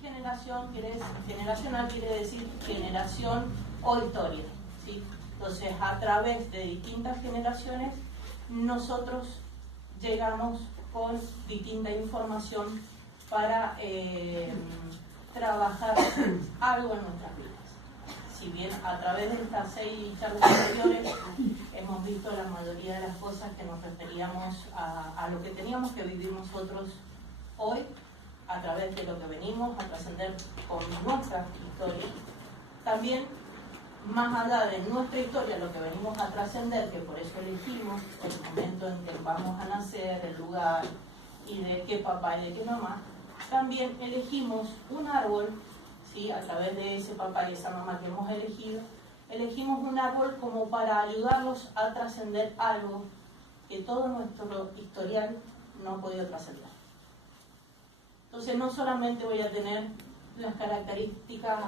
generacional quiere decir generación o historia, ¿sí? Entonces, a través de distintas generaciones, nosotros llegamos con distinta información para trabajar algo en nuestras vidas. Si bien a través de estas 6 charlas anteriores hemos visto la mayoría de las cosas que nos referíamos a lo que teníamos que vivir nosotros hoy, a través de lo que venimos a trascender con nuestra historia, también más allá de nuestra historia, lo que venimos a trascender, que por eso elegimos el momento en que vamos a nacer, el lugar y de qué papá y de qué mamá, también elegimos un árbol, ¿sí? A través de ese papá y esa mamá que hemos elegido, elegimos un árbol como para ayudarlos a trascender algo que todo nuestro historial no ha podido trascender. Entonces no solamente voy a tener las características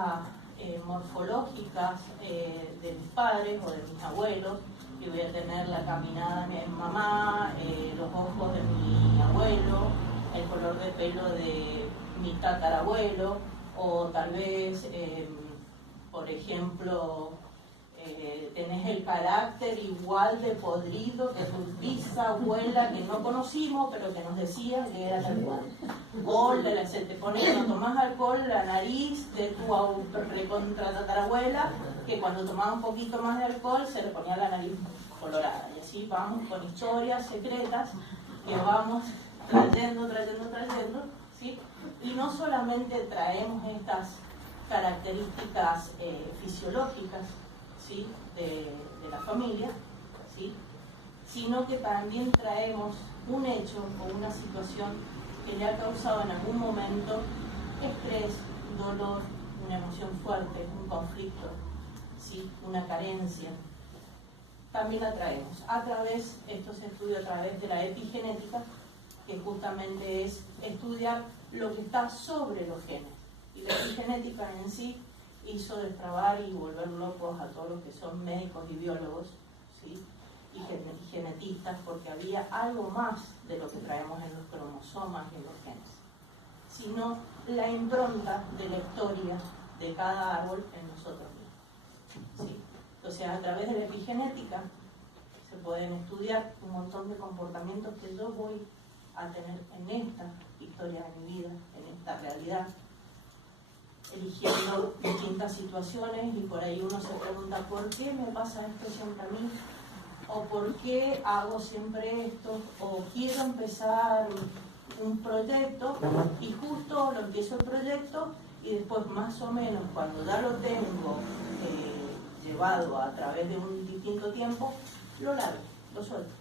morfológicas de mis padres o de mis abuelos, y voy a tener la caminada de mi mamá, los ojos de mi abuelo, el color de pelo de mi tatarabuelo, o tal vez, por ejemplo, tenés el carácter igual de podrido que tu bisabuela que no conocimos, pero que nos decía que era tal cual. O se te pone, cuando tomás alcohol, la nariz de tu recontra tatarabuela, que cuando tomaba un poquito más de alcohol se le ponía la nariz colorada. Y así vamos con historias secretas que vamos trayendo, ¿sí? Y no solamente traemos estas características fisiológicas, ¿sí? de la familia, ¿sí? Sino que también traemos un hecho o una situación que le ha causado en algún momento estrés, dolor, una emoción fuerte, un conflicto, ¿sí? Una carencia. También la traemos a través, esto se estudia a través de la epigenética, que justamente es estudiar lo que está sobre los genes. Y la epigenética en sí hizo destrabar y volver locos a todos los que son médicos y biólogos, ¿sí? y genetistas, porque había algo más de lo que traemos en los cromosomas y en los genes, sino la impronta de la historia de cada árbol en nosotros mismos, ¿sí? Entonces, a través de la epigenética se pueden estudiar un montón de comportamientos que yo voy a tener en esta historia de mi vida, en esta realidad, eligiendo distintas situaciones, y por ahí uno se pregunta, ¿por qué me pasa esto siempre a mí? ¿O por qué hago siempre esto? ¿O quiero empezar un proyecto y justo lo empiezo el proyecto y después más o menos cuando ya lo tengo llevado a través de un distinto tiempo, lo largo, lo suelto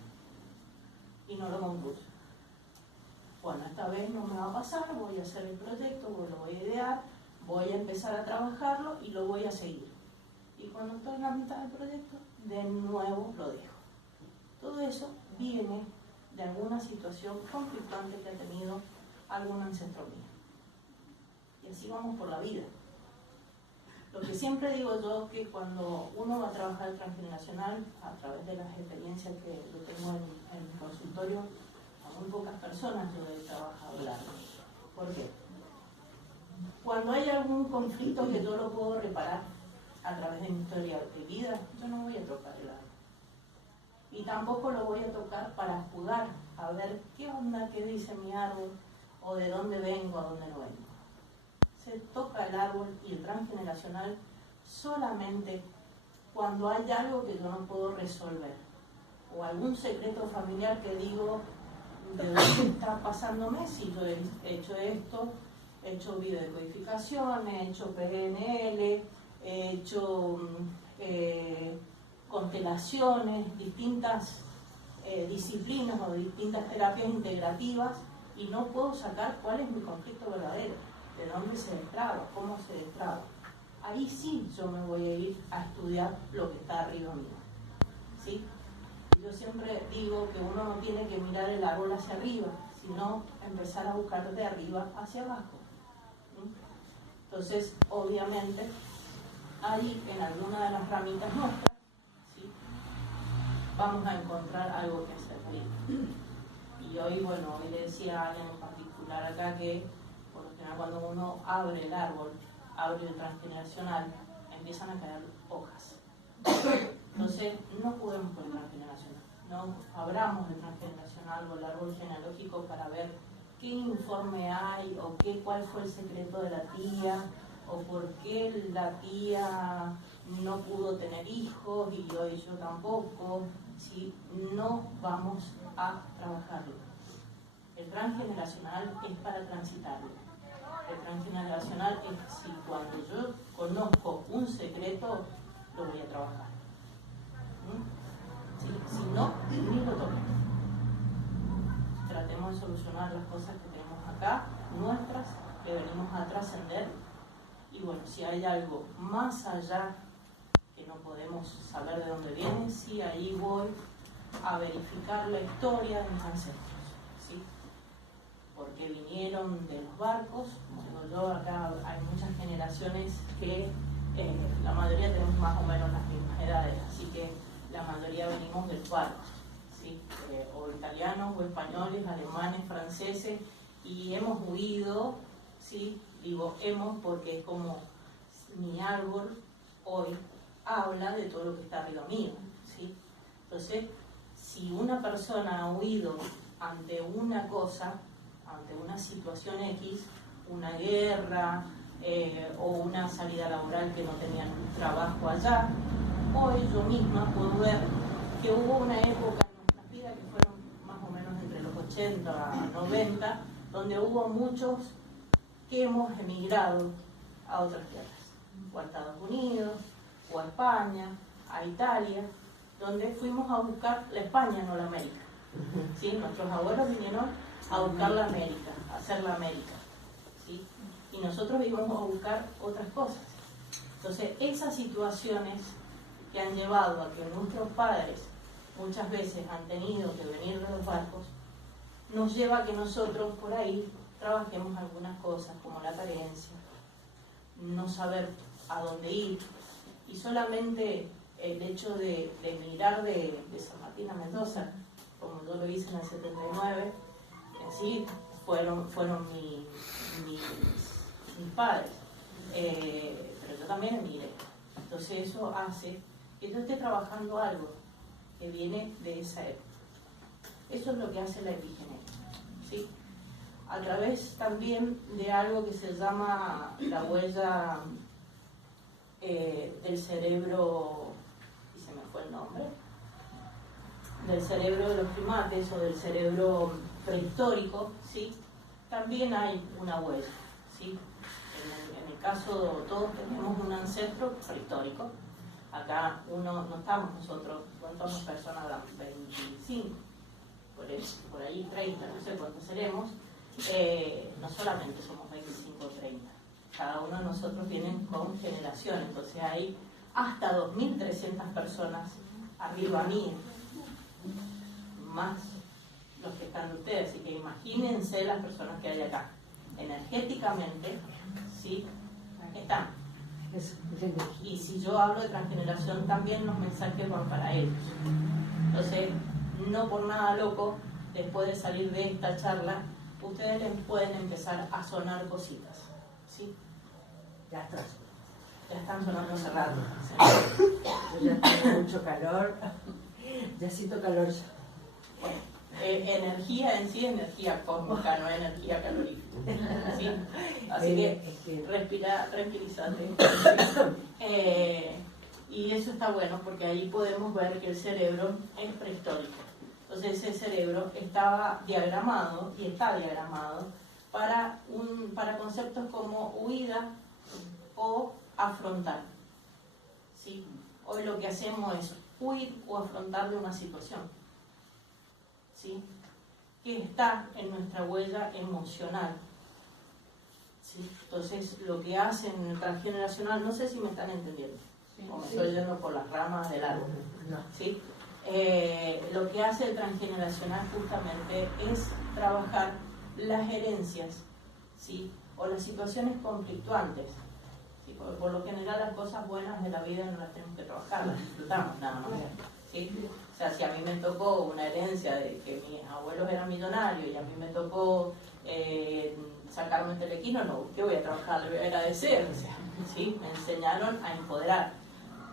y no lo concluyo? Bueno, esta vez no me va a pasar, voy a hacer el proyecto, lo voy a idear, voy a empezar a trabajarlo y lo voy a seguir. Y cuando estoy en la mitad del proyecto, de nuevo lo dejo. Todo eso viene de alguna situación conflictante que ha tenido algún ancestro mío. Y así vamos por la vida. Lo que siempre digo yo es que cuando uno va a trabajar transgeneracional, a través de las experiencias que yo tengo en el consultorio, a muy pocas personas yo he trabajado largo. ¿Por qué? Cuando hay algún conflicto que yo lo puedo reparar a través de mi historia de vida, yo no voy a tocar el árbol. Y tampoco lo voy a tocar para jugar, a ver qué onda, qué dice mi árbol, o de dónde vengo, a dónde no vengo. Se toca el árbol y el transgeneracional solamente cuando hay algo que yo no puedo resolver, o algún secreto familiar que digo, ¿de dónde está pasándome? Si yo he hecho esto, he hecho videocodificación, he hecho PNL, he hecho constelaciones, distintas disciplinas o distintas terapias integrativas, y no puedo sacar cuál es mi conflicto verdadero, de dónde se destraba, cómo se destraba. Ahí sí yo me voy a ir a estudiar lo que está arriba mío, ¿sí? Yo siempre digo que uno no tiene que mirar el árbol hacia arriba, sino empezar a buscar de arriba hacia abajo. Entonces, obviamente, ahí en alguna de las ramitas nuestras, ¿sí? vamos a encontrar algo que hacer ahí. Y hoy, bueno, hoy le decía a alguien en particular acá que por lo general transgeneracional, cuando uno abre el árbol, abre el transgeneracional, empiezan a caer hojas. Entonces, no juguemos con el transgeneracional, no abramos el transgeneracional o el árbol genealógico para ver qué informe hay o cuál fue el secreto de la tía o por qué la tía no pudo tener hijos y hoy yo tampoco. Si no vamos a trabajarlo. El transgeneracional es para transitarlo. El transgeneracional es si cuando yo conozco un secreto, lo voy a trabajar. ¿Sí? Si no, ni lo toco. Tratemos de solucionar las cosas que tenemos acá, nuestras, que venimos a trascender. Y bueno, si hay algo más allá que no podemos saber de dónde viene, sí, ahí voy a verificar la historia de mis ancestros, ¿sí? Porque vinieron de los barcos. Como yo, acá hay muchas generaciones que la mayoría tenemos más o menos las mismas edades, así que la mayoría venimos del barco, ¿sí? O italianos, o españoles, alemanes, franceses, y hemos huido, ¿sí? Digo hemos porque es como mi árbol hoy habla de todo lo que está arriba mío, ¿sí? Entonces, si una persona ha huido ante una cosa, ante una situación X, una guerra o una salida laboral que no tenían un trabajo allá, hoy yo misma puedo ver que hubo una época en nuestras vidas que fueron más o menos entre los 80 a 90, donde hubo muchos que hemos emigrado a otras tierras, o a Estados Unidos, o a España, a Italia, donde fuimos a buscar la España, no la América. ¿Sí? Nuestros abuelos vinieron a buscar la América, a hacer la América. ¿Sí? Y nosotros vinimos a buscar otras cosas. Entonces, esas situaciones que han llevado a que nuestros padres muchas veces han tenido que venir de los barcos, nos lleva a que nosotros por ahí trabajemos algunas cosas como la carencia, no saber a dónde ir, y solamente el hecho de emigrar de San Martín a Mendoza, como yo lo hice en el 79, en sí fueron mis padres, pero yo también emigré. Entonces eso hace que yo esté trabajando algo que viene de esa época. Eso es lo que hace la epigenética, ¿sí? A través también de algo que se llama la huella del cerebro, y se me fue el nombre, del cerebro de los primates o del cerebro prehistórico, ¿sí? También hay una huella, ¿sí? En el caso, todos tenemos un ancestro prehistórico. Acá no estamos nosotros, ¿cuántas personas dan? 25, por ahí 30, no sé cuántos seremos. No solamente somos 25 o 30, cada uno de nosotros viene con generación, entonces hay hasta 2.300 personas arriba mía, más los que están de ustedes, así que imagínense las personas que hay acá, energéticamente, ¿sí? Están. Y si yo hablo de transgeneración, también los mensajes van para ellos. Entonces, no por nada loco, después de salir de esta charla, ustedes les pueden empezar a sonar cositas, ¿sí? Ya está. Ya están sonando hace rato. ¿Sí? Yo ya tengo mucho calor, ya siento calor ya. Bueno, energía en sí es energía cósmica, no es energía calorífica, ¿sí? Así que respira, tranquilízate. Y eso está bueno porque ahí podemos ver que el cerebro es prehistórico. Entonces ese cerebro estaba diagramado y está diagramado para conceptos como huida o afrontar, ¿sí? Hoy lo que hacemos es huir o afrontar de una situación, ¿sí? Que está en nuestra huella emocional, ¿sí? Entonces lo que hace en el transgeneracional, no sé si me están entendiendo, sí, o me estoy yendo por las ramas del árbol, ¿sí? Lo que hace el transgeneracional justamente es trabajar las herencias, ¿sí? O las situaciones conflictuantes, ¿sí? Por lo general las cosas buenas de la vida no las tenemos que trabajar, las disfrutamos nada más, ¿sí? O sea, si a mí me tocó una herencia de que mis abuelos eran millonarios y a mí me tocó sacarme telequino, no, ¿qué voy a trabajar? Le voy a agradecer, o sea, ¿sí? Me enseñaron a empoderar.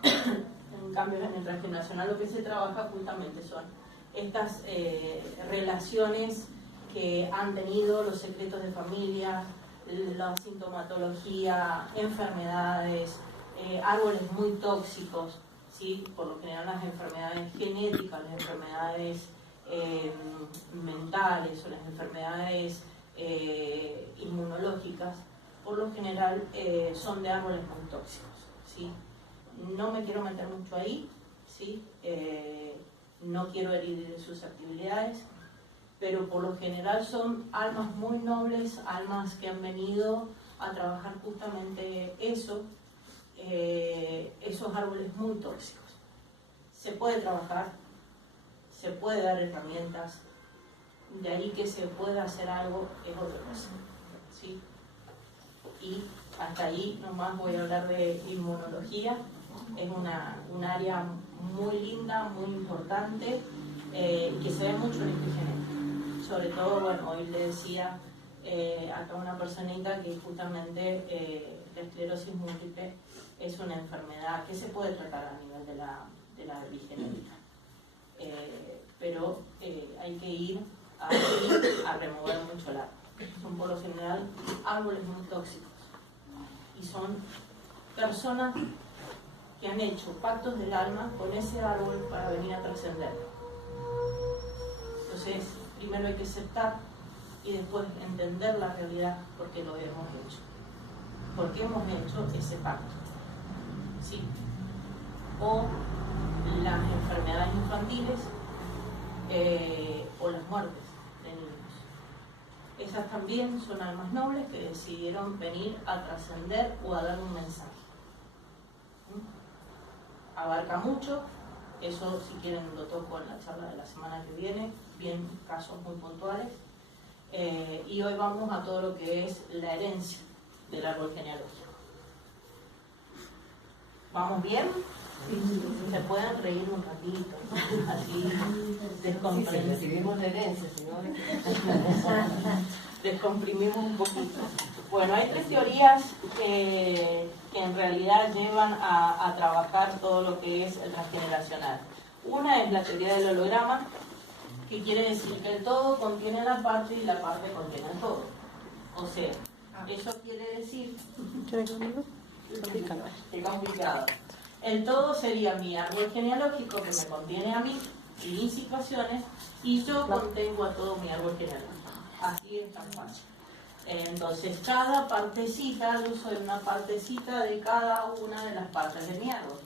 En cambio, en el transgeneracional lo que se trabaja justamente son estas relaciones que han tenido, los secretos de familia, la sintomatología, enfermedades, árboles muy tóxicos, ¿sí? Por lo general las enfermedades genéticas, las enfermedades mentales o las enfermedades inmunológicas, por lo general son de árboles muy tóxicos, ¿sí? No me quiero meter mucho ahí, ¿sí? No quiero herir susceptibilidades, pero por lo general son almas muy nobles, almas que han venido a trabajar justamente eso, esos árboles muy tóxicos. Se puede trabajar, se puede dar herramientas, de ahí que se pueda hacer algo es otra cosa, ¿sí? Y hasta ahí nomás voy a hablar de inmunología. Es un área muy linda, muy importante, que se ve mucho en epigenética. Sobre todo, bueno, hoy le decía acá una personita que justamente la esclerosis múltiple es una enfermedad que se puede tratar a nivel de la epigenética. Pero hay que ir a remover mucho el árbol. Son por lo general árboles muy tóxicos. Y son personas que han hecho pactos del alma con ese árbol para venir a trascender. Entonces, primero hay que aceptar y después entender la realidad porque lo hemos hecho. Porque hemos hecho ese pacto. ¿Sí? O las enfermedades infantiles o las muertes de niños. Esas también son almas nobles que decidieron venir a trascender o a dar un mensaje. Abarca mucho, eso si quieren lo toco en la charla de la semana que viene, bien casos muy puntuales, y hoy vamos a todo lo que es la herencia del árbol genealógico. ¿Vamos bien? Se pueden reír un ratito, así descomprimimos. Sí, recibimos la herencia, señores. Descomprimimos un poquito. Bueno, hay tres teorías que en realidad llevan a trabajar todo lo que es el transgeneracional. Una es la teoría del holograma, que quiere decir que el todo contiene la parte y la parte contiene el todo. O sea, eso quiere decir... Qué complicado. El todo sería mi árbol genealógico que me contiene a mí y mis situaciones, y yo contengo a todo mi árbol genealógico. Así es tan fácil. Entonces, cada partecita, yo soy una partecita de cada una de las partes de mi árbol,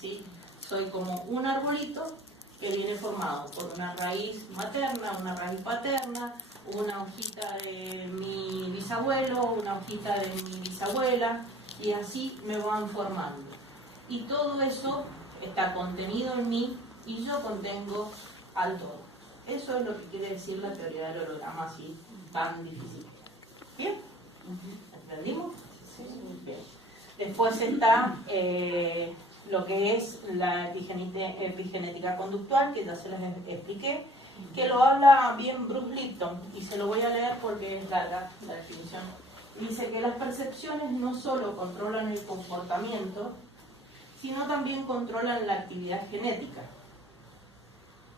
¿sí? Soy como un arbolito que viene formado por una raíz materna, una raíz paterna, una hojita de mi bisabuelo, una hojita de mi bisabuela, y así me van formando. Y todo eso está contenido en mí y yo contengo al todo. Eso es lo que quiere decir la teoría del holograma así tan difícil. ¿Bien? ¿Entendimos? Sí. Bien. Después está lo que es la epigenética conductual, que ya se les expliqué, que lo habla bien Bruce Lipton, y se lo voy a leer porque es larga la definición. Dice que las percepciones no solo controlan el comportamiento, sino también controlan la actividad genética.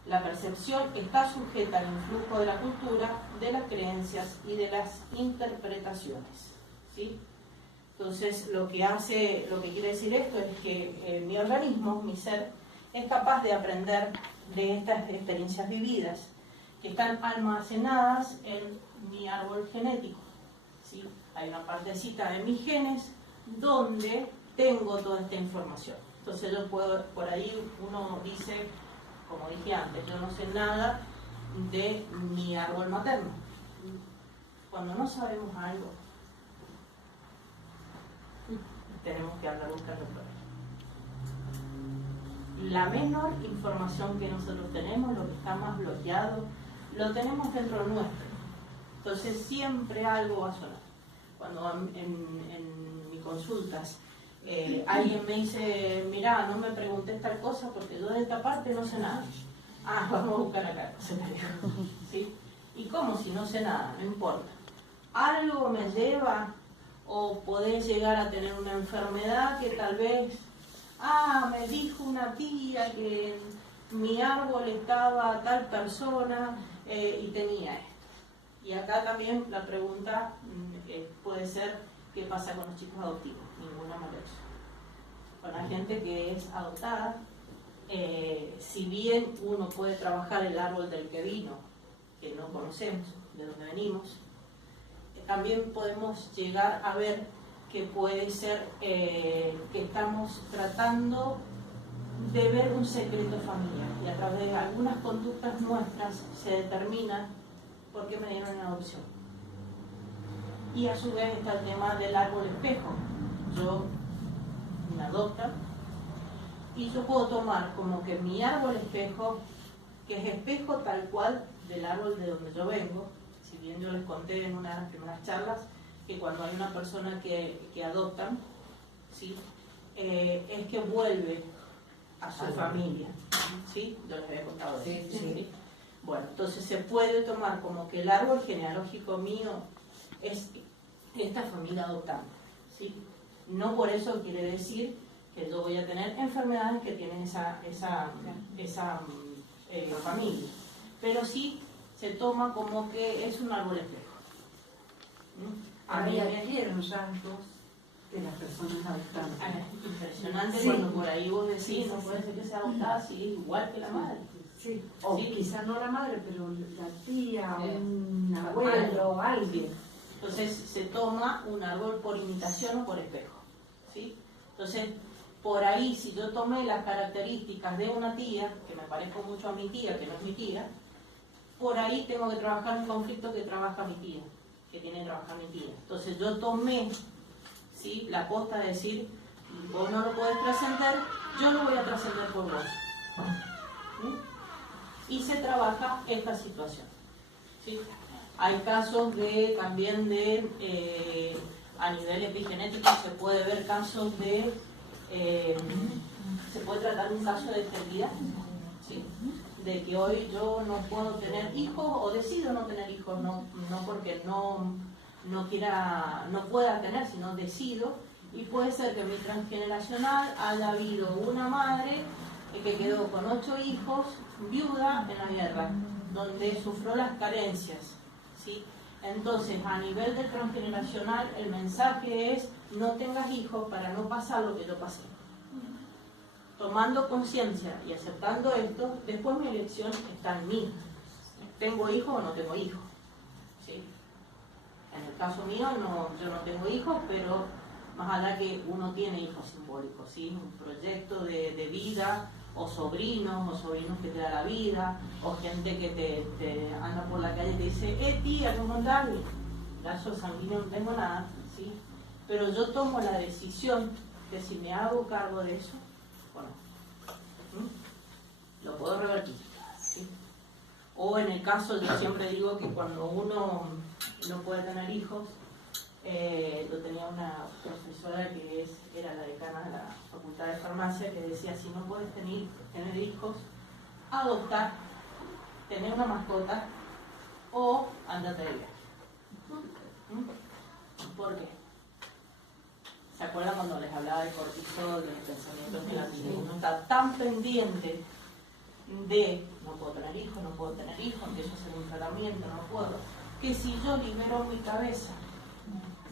La percepción está sujeta al influjo de la cultura, de las creencias y de las interpretaciones, ¿sí? Entonces, lo que quiere decir esto es que mi organismo, mi ser, es capaz de aprender de estas experiencias vividas que están almacenadas en mi árbol genético, ¿sí? Hay una partecita de mis genes donde tengo toda esta información. Entonces yo puedo, por ahí uno dice, como dije antes, yo no sé nada de mi árbol materno. Cuando no sabemos algo, tenemos que andar buscando por ahí. La menor información que nosotros tenemos, lo que está más bloqueado, lo tenemos dentro nuestro. Entonces siempre algo va a sonar. Cuando en mis consultas alguien me dice, mira, no me preguntes tal cosa porque yo de esta parte no sé nada. Ah, vamos a buscar acá, ¿sí? ¿Y cómo si no sé nada? No importa. algo me lleva, o podés llegar a tener una enfermedad que tal vez, me dijo una tía que mi árbol estaba tal persona y tenía esto. Y acá también la pregunta puede ser, ¿qué pasa con los chicos adoptivos? Ninguna maravillosa. Con la gente que es adoptada, si bien uno puede trabajar el árbol del que vino, que no conocemos, de donde venimos, también podemos llegar a ver que puede ser que estamos tratando de ver un secreto familiar y a través de algunas conductas nuestras se determina por qué me dieron en adopción. Y a su vez está el tema del árbol espejo. Yo me adoptan y yo puedo tomar como que mi árbol espejo, que es espejo tal cual del árbol de donde yo vengo. Si bien yo les conté en una de las primeras charlas que cuando hay una persona que adoptan, ¿sí? Es que vuelve a su familia, ¿sí? Yo les había contado eso. Sí, sí. Bueno, entonces se puede tomar como que el árbol genealógico mío es esta familia adoptante, ¿sí? No por eso quiere decir que yo voy a tener enfermedades que tienen esa familia, pero sí se toma como que es un árbol espejo. Ahí adquieren rasgos de las personas adoptantes. Impresionante, Sí. cuando por ahí vos decís, no puede ser que sea adoptada si es igual que la madre. Sí. O Sí. quizás no la madre, pero la tía, un Algo. abuelo, alguien. Entonces se toma un árbol por imitación o por espejo, ¿sí? Entonces, por ahí, si yo tomé las características de una tía, que me parezco mucho a mi tía, que no es mi tía, por ahí tengo que trabajar un conflicto que trabaja mi tía, que tiene que trabajar mi tía. Entonces yo tomé, ¿sí?, la posta de decir, vos no lo podés trascender, yo lo voy a trascender por vos. ¿Sí? Y se trabaja esta situación, ¿sí? Hay casos de también de, a nivel epigenético se puede ver casos de, se puede tratar un caso de esterilidad, ¿sí? De que hoy yo no puedo tener hijos o decido no tener hijos, no porque no quiera, no pueda tener, sino decido, y puede ser que en mi transgeneracional haya habido una madre que quedó con 8 hijos, viuda en la guerra, donde sufrió las carencias, ¿sí? Entonces, a nivel de transgeneracional, el mensaje es: no tengas hijos para no pasar lo que yo pasé. Tomando conciencia y aceptando esto, después mi elección está en mí. ¿Tengo hijos o no tengo hijos? ¿Sí? En el caso mío, yo no tengo hijos, pero más allá que uno tiene hijos simbólicos, ¿sí? Un proyecto de vida, o sobrinos que te da la vida, o gente que te anda por la calle y te dice, tía, ¿cómo andás? Lazo sanguíneo no tengo nada, ¿sí? Pero yo tomo la decisión de si me hago cargo de eso, bueno, lo puedo revertir, ¿sí? O en el caso, yo siempre digo que cuando uno no puede tener hijos, lo tenía una profesora que era la decana de la Facultad de Farmacia, que decía: si no puedes tener hijos, adoptar, tener una mascota o andate de viaje. ¿Por qué? ¿Se acuerdan cuando les hablaba del cortisol, de los pensamientos negativos? Uno está tan pendiente de no puedo tener hijos, empiezo a hacer un tratamiento, no puedo, que si yo libero mi cabeza,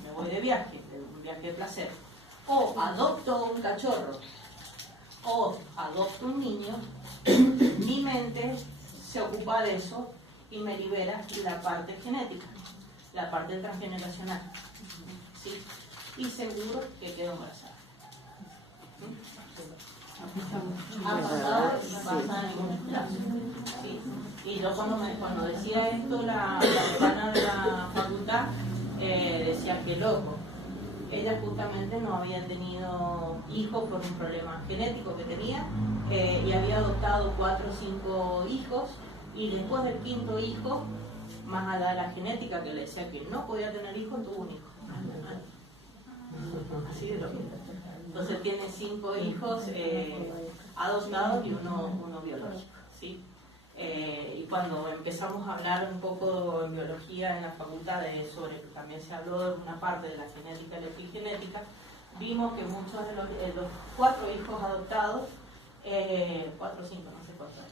me voy de viaje, un viaje de placer, o adopto un cachorro, o adopto un niño, mi mente se ocupa de eso y me libera la parte genética, la parte transgeneracional, ¿sí? Y seguro que quedo embarazada. Ha pasado y pasa en algunos casos, ¿sí? Y yo cuando decía esto, la decana de la facultad decía: qué loco. Ella justamente no había tenido hijos por un problema genético que tenía, y había adoptado 4 o 5 hijos, y después del 5.º hijo, más allá de la genética que le decía que no podía tener hijos, tuvo un hijo. Así de loco. Entonces tiene 5 hijos adoptados y uno biológico, ¿sí? Y cuando empezamos a hablar un poco en biología en la facultad sobre, también se habló de una parte de la genética y la epigenética, vimos que muchos de los 4 hijos adoptados, 4 o 5, no sé cuántos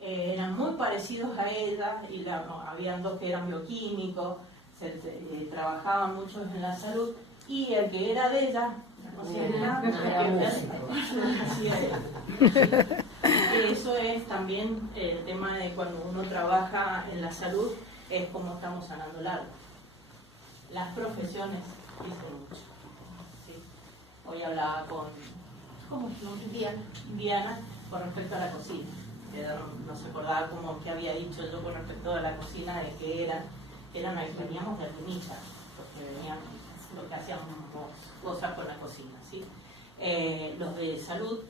eran muy parecidos a ella, y habían 2 que eran bioquímicos, trabajaban muchos en la salud, y el que era de ella, no sé nada, eso es también el tema de cuando uno trabaja en la salud, es como estamos sanando el árbol. Las profesiones dicen mucho. ¿Sí? Hoy hablaba con Diana con respecto a la cocina. No se acordaba como que había dicho yo con respecto a la cocina, de que veníamos de alpinistas, porque veníamos, lo que hacíamos cosas con la cocina, ¿sí? Los de salud,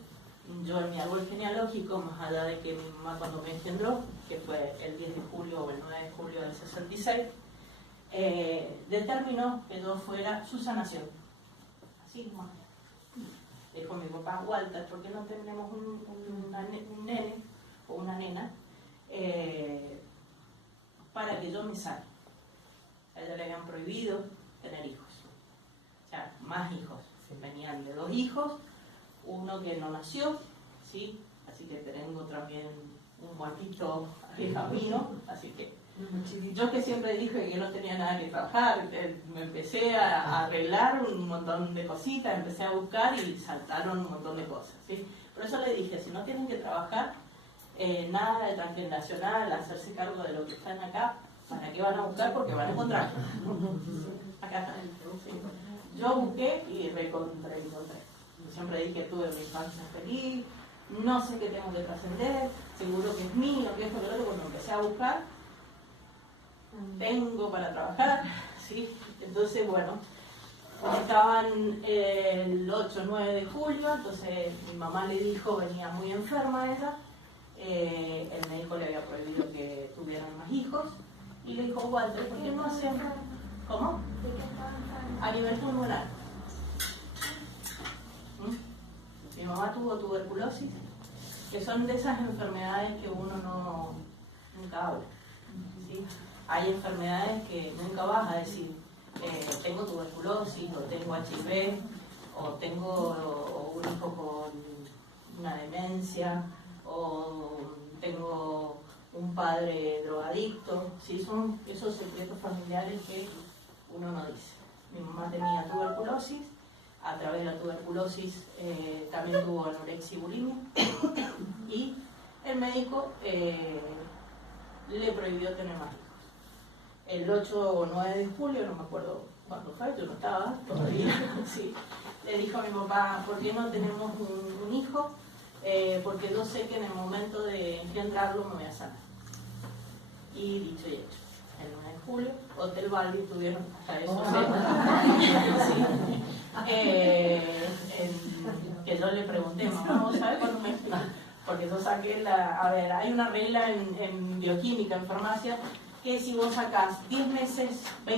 yo en mi árbol genealógico, más allá de que mi mamá cuando me engendró, que fue el 10 de julio o el 9 de julio del 66, determinó que yo fuera su sanación. Así más. Dijo mi papá: Walter, ¿por qué no tenemos un nene o una nena para que yo me sane? A ella le habían prohibido tener hijos, o sea, más hijos. Venían de 2 hijos, uno que no nació, ¿sí? Así que tengo también un guapito de camino, así que yo, que siempre dije que no tenía nada que trabajar, me empecé a arreglar un montón de cositas, empecé a buscar y saltaron un montón de cosas, ¿sí? Por eso le dije, si no tienen que trabajar, nada de transgeneracional, hacerse cargo de lo que están acá, ¿para qué van a buscar? Porque van a encontrar. Acá está. ¿Sí? Yo busqué y encontré. Yo siempre dije que tuve mi infancia feliz, no sé qué tengo que trascender, seguro que es mío, que esto, que lo otro. Cuando empecé a buscar, tengo para trabajar, ¿sí? Entonces, bueno, estaban el 8 o 9 de julio, entonces mi mamá le dijo, venía muy enferma ella, el médico le había prohibido que tuvieran más hijos, y le dijo: Walter, ¿por qué no hacen? ¿Cómo? A nivel pulmonar. Mi mamá tuvo tuberculosis, que son de esas enfermedades que uno nunca habla, ¿sí? Hay enfermedades que nunca vas a decir, tengo tuberculosis, o tengo HIV, o tengo un hijo con una demencia, o tengo un padre drogadicto, ¿sí? Son esos secretos familiares que uno no dice. Mi mamá tenía tuberculosis, a través de la tuberculosis también tuvo anorexia y bulimia, y el médico le prohibió tener más hijos. El 8 o 9 de julio, no me acuerdo cuándo fue, yo no estaba todavía, sí, le dijo a mi papá: ¿por qué no tenemos un hijo? Porque yo sé que en el momento de engendrarlo me voy a sanar. Y dicho y hecho, el 9 de julio, Hotel Balbi estuvieron hasta esos que yo le pregunté: mamá, ¿vos sabés cuándo me explico? Porque yo saqué a ver, hay una regla en bioquímica, en farmacia, que si vos sacás 10 meses de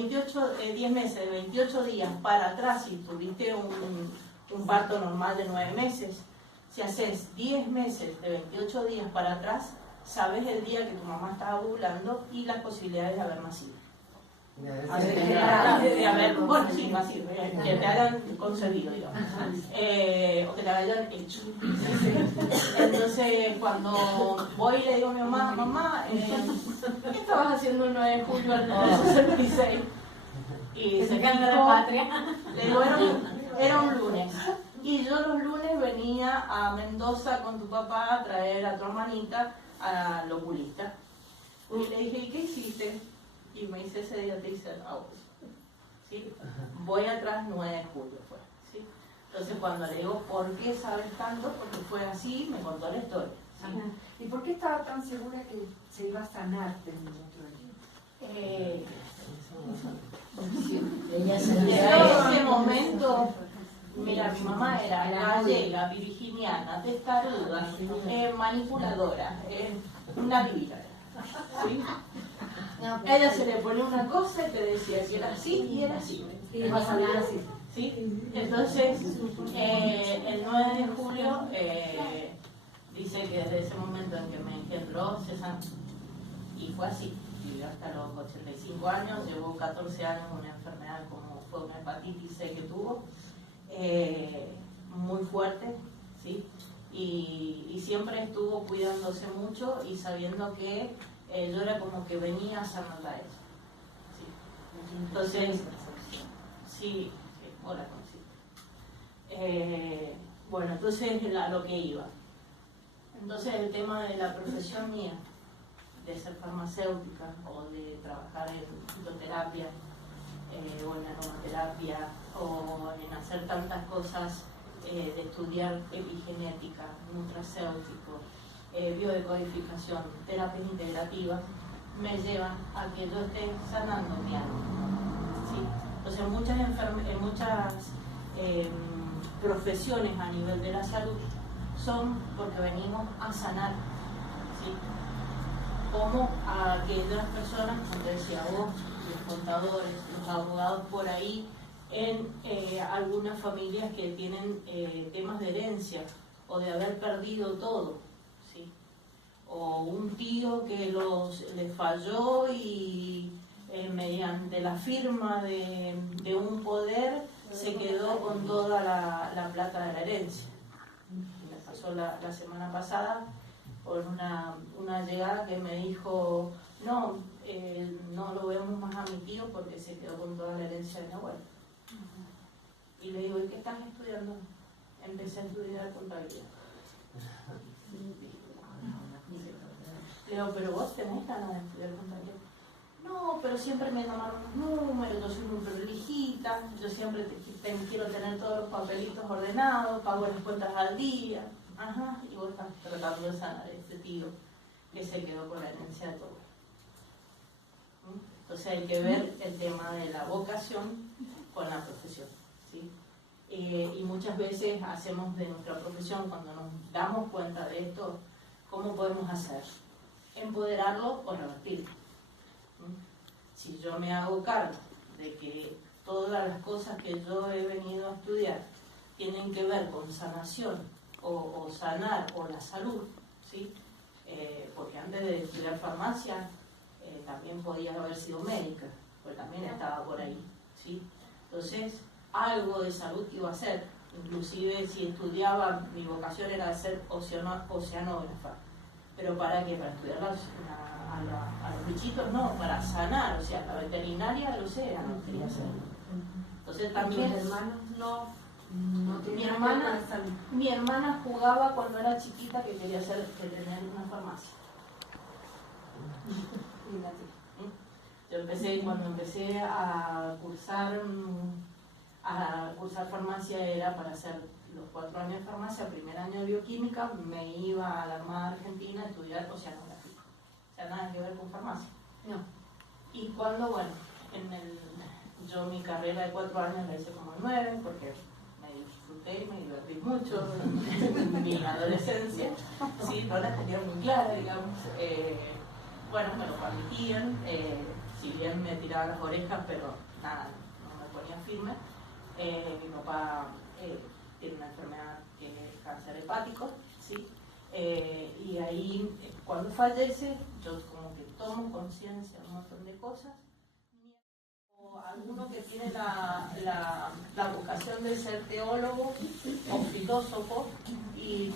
28 días para atrás y tuviste un parto normal de 9 meses, si haces 10 meses de 28 días para atrás, sabes el día que tu mamá estaba ovulando y las posibilidades de haber nacido. Bueno, sí, nacido, que te hayan concebido, digamos, o que te hayan hecho. Entonces, cuando voy y le digo a mi mamá: mamá, ¿qué estabas haciendo el 9 de julio del 66? Y se queda de patria. Le digo: era un lunes. Y yo los lunes venía a Mendoza con tu papá a traer a tu hermanita al oculista. Y le dije: ¿y qué hiciste? Y me dice: ese día te hice el auto. ¿Sí? Voy atrás, 9 de julio fue. ¿Sí? Entonces, cuando le digo: ¿por qué sabes tanto? Porque fue así, me contó la historia. ¿Sí? ¿Y por qué estaba tan segura que se iba a sanar del otro día? Ella en ese momento, mira, mi mamá era gallega, virginiana, testaruda, manipuladora, una divina. ¿Sí? Ella se le ponía una cosa y te decía si era así, y era así. Y iba a salir así. ¿Sí? Entonces, el 9 de julio dice que desde ese momento en que me engendró se sanó. Y fue así. Vivió hasta los 85 años, llevó 14 años una enfermedad como fue una hepatitis C que tuvo, muy fuerte, ¿sí? Y siempre estuvo cuidándose mucho y sabiendo que yo era como que venía a sanarla a ella. ¿Sí? Entonces, sí, hola, bueno, entonces a lo que iba. Entonces el tema de la profesión mía, de ser farmacéutica o de trabajar en fitoterapia o en aromaterapia o en hacer tantas cosas, de estudiar epigenética, nutracéutico, biodecodificación, terapias integrativas, me llevan a que yo esté sanando mi alma. ¿Sí? Entonces en muchas profesiones a nivel de la salud son porque venimos a sanar, ¿sí? Como a aquellas personas, como decía vos, los contadores, los abogados por ahí, en algunas familias que tienen temas de herencia o de haber perdido todo, ¿sí? O un tío que les falló y mediante la firma de un poder se quedó con toda la plata de la herencia. Me pasó la semana pasada por una llegada que me dijo, no lo vemos más a mi tío porque se quedó con toda la herencia de mi abuelo. Y le digo, ¿y qué estás estudiando? Empecé a estudiar contabilidad. Le digo, ¿pero vos tenés ganas de estudiar contabilidad? No, pero siempre me llamaron los números, yo soy muy prolijita, yo siempre quiero tener todos los papelitos ordenados, pago las cuentas al día. Ajá, y vos estás tratando de sanar a este tío que se quedó con la herencia de todo. Entonces hay que ver el tema de la vocación con la profesión, ¿sí? Y muchas veces hacemos de nuestra profesión, cuando nos damos cuenta de esto, ¿cómo podemos hacer? Empoderarlo o revertirlo. Si yo me hago cargo de que todas las cosas que yo he venido a estudiar tienen que ver con sanación o sanar o la salud, ¿sí? Porque antes de estudiar farmacia también podía haber sido médica, pues también estaba por ahí, ¿sí? Entonces algo de salud iba a hacer, inclusive si estudiaba, mi vocación era ser oceanógrafa, pero ¿para qué? Para estudiar a los bichitos, no, para sanar, o sea, la veterinaria del océano quería ser. Entonces también ¿Tus hermanos no tienen mi hermana jugaba cuando era chiquita que quería tener una farmacia. Yo cuando empecé a cursar farmacia era para hacer los 4 años de farmacia, primer año de bioquímica, me iba a la Armada Argentina a estudiar oceanográfico. O sea, nada que ver con farmacia. No. Y cuando, bueno, yo mi carrera de 4 años la hice como 9, porque me disfruté y me divertí mucho en mi adolescencia. Sí, no la tenía muy clara, digamos. Bueno, me lo permitían, si bien me tiraba las orejas, pero nada, no me ponía firme. Mi papá tiene una enfermedad que es cáncer hepático, ¿sí? Y ahí, cuando fallece, yo como que tomo conciencia de un montón de cosas. O alguno que tiene la vocación de ser teólogo o filósofo y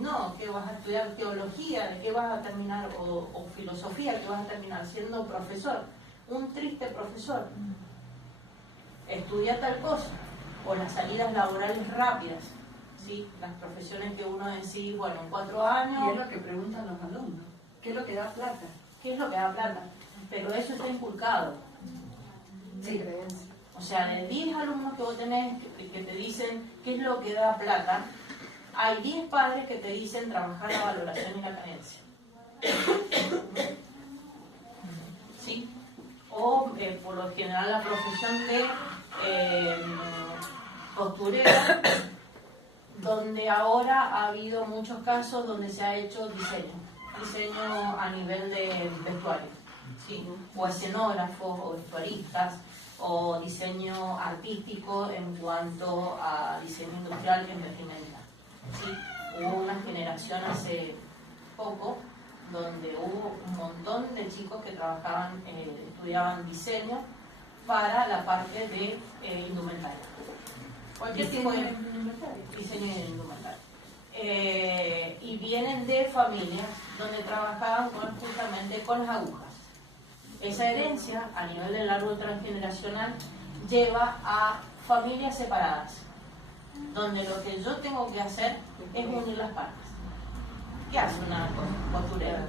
no, que vas a estudiar teología, que vas a terminar, o filosofía, que vas a terminar siendo profesor, un triste profesor. Estudia tal cosa, o las salidas laborales rápidas, ¿sí? Las profesiones que uno decide, bueno, en 4 años... Y es lo que preguntan los alumnos, ¿qué es lo que da plata? ¿Qué es lo que da plata? Pero eso está inculcado. Sí, creencia. O sea, de 10 alumnos que vos tenés que te dicen qué es lo que da plata, hay 10 padres que te dicen trabajar la valoración y la creencia. ¿Sí? O por lo general la profesión de costurera, donde ahora ha habido muchos casos donde se ha hecho diseño a nivel de vestuario, ¿sí? O escenógrafos o vestuaristas, o diseño artístico en cuanto a diseño industrial en vestimenta, ¿sí? hubo una generación hace poco donde hubo un montón de chicos que trabajaban, estudiaban diseño para la parte de indumentaria. Cualquier tipo de diseño de indumentaria. Y vienen de familias donde trabajaban justamente con las agujas. Esa herencia a nivel del árbol transgeneracional lleva a familias separadas, donde lo que yo tengo que hacer es unir las partes. ¿Qué hace una costurera?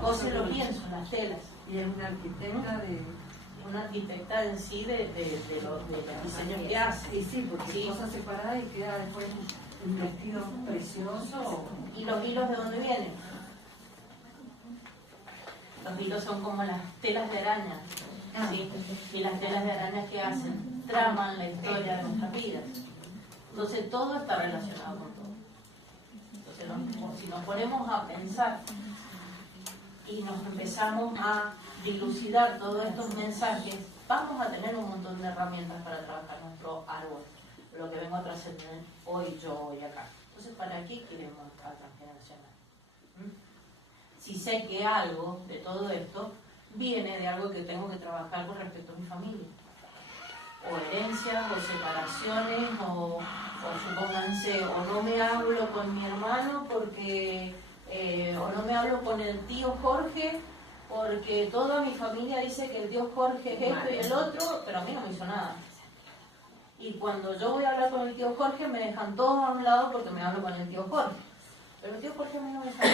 Cose los lienzos, las telas. Y es una arquitecta una arquitecta en sí de los diseños que hace. Y sí, porque sí. cosas separadas y queda después un vestido precioso. ¿Y los hilos de dónde vienen? Los hilos son como las telas de araña, ¿sí? Y las telas de araña que hacen traman la historia de nuestras vidas. Entonces todo está relacionado con todo. Entonces si nos ponemos a pensar y nos empezamos a dilucidar todos estos mensajes, vamos a tener un montón de herramientas para trabajar nuestro árbol, lo que vengo a trascender hoy, yo, hoy acá. Entonces, ¿para qué queremos a transgeneracional? Si sé que algo de todo esto viene de algo que tengo que trabajar con respecto a mi familia, o herencias, o separaciones, o supónganse, o no me hablo con mi hermano porque, o no me hablo con el tío Jorge porque toda mi familia dice que el tío Jorge es esto y el otro, pero a mí no me hizo nada. Y cuando yo voy a hablar con el tío Jorge me dejan todos a un lado porque me hablo con el tío Jorge, pero el tío Jorge a mí no me hizo nada.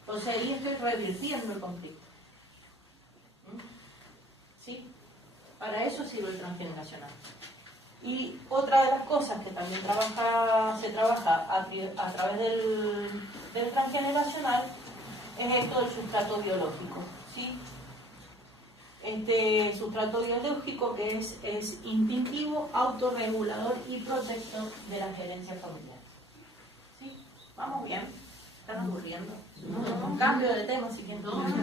Entonces ahí estoy revirtiendo el conflicto. ¿Sí? Para eso sirve el transgeneracional. Y otra de las cosas que también se trabaja a través del transgeneracional es esto del sustrato biológico. ¿Sí? Este sustrato biológico que es instintivo, autorregulador y protector de la gerencia familiar. ¿Sí? ¿Vamos bien? ¿Están aburriendo? Un cambio de tema, si quieren. ¿Podrías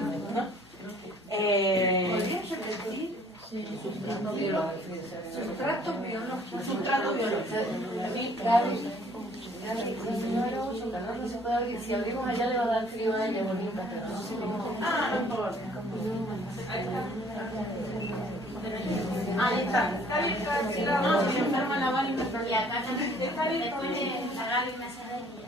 repetir? Sí, sustrato biológico. Sustrato biológico. Sustrato biológico. ¿Sí? Si abrimos allá le va a dar frío a ella, volví un café. No importa. Ahí está. No, si se enferma la Vali no. Y acá también, después de la Gaby me hace reír.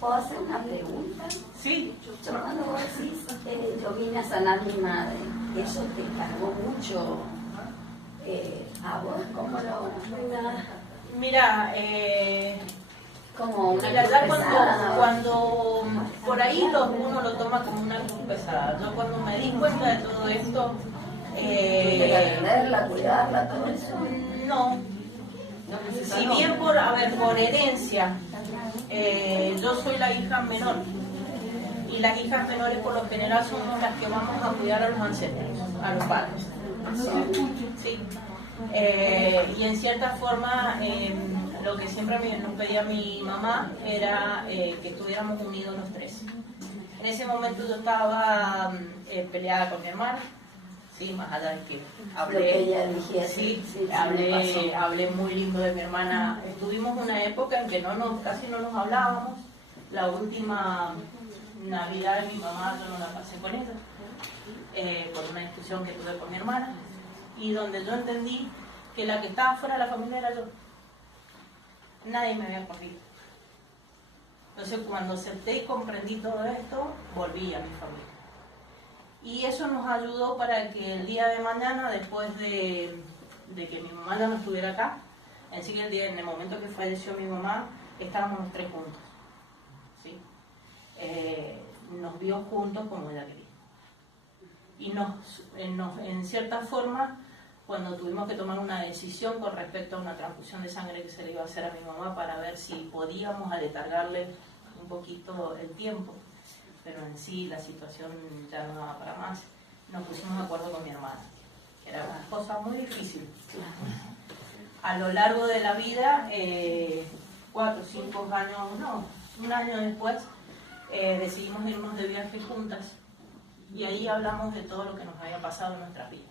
¿Puedo hacer una pregunta? Sí. Yo cuando vos decís, yo vine a sanar mi madre, ¿eso te cargó mucho a vos? ¿Cómo lo...? Mira, como una ya cruz pesada, cuando por ahí uno lo toma como una cruz pesada. Yo cuando me di cuenta de todo esto, atenderla, cuidarla, todo eso. no. Si bien por herencia, yo soy la hija menor. Y las hijas menores por lo general somos las que vamos a cuidar a los ancestros, a los padres. Sí. Y en cierta forma, lo que siempre nos pedía mi mamá era que estuviéramos unidos los tres. En ese momento yo estaba peleada con mi hermana, sí, más allá de que Lo que ella dijera, hablé muy lindo de mi hermana. Tuvimos una época en que casi no nos hablábamos. La última Navidad de mi mamá yo no la pasé con ella, por una discusión que tuve con mi hermana, y donde yo entendí que la que estaba fuera de la familia era yo. Nadie me había corrido. Entonces cuando acepté y comprendí todo esto, volví a mi familia. Y eso nos ayudó para que el día de mañana, después de que mi mamá ya no estuviera acá, en el momento que falleció mi mamá, estábamos los tres juntos. ¿Sí? Nos vio juntos como ella quería. Y en cierta forma, cuando tuvimos que tomar una decisión con respecto a una transfusión de sangre que se le iba a hacer a mi mamá para ver si podíamos aletargarle un poquito el tiempo, pero en sí la situación ya no daba para más, nos pusimos de acuerdo con mi hermana, que era una cosa muy difícil. A lo largo de la vida, 4 o 5 años, un año después, decidimos irnos de viaje juntas y ahí hablamos de todo lo que nos había pasado en nuestras vidas.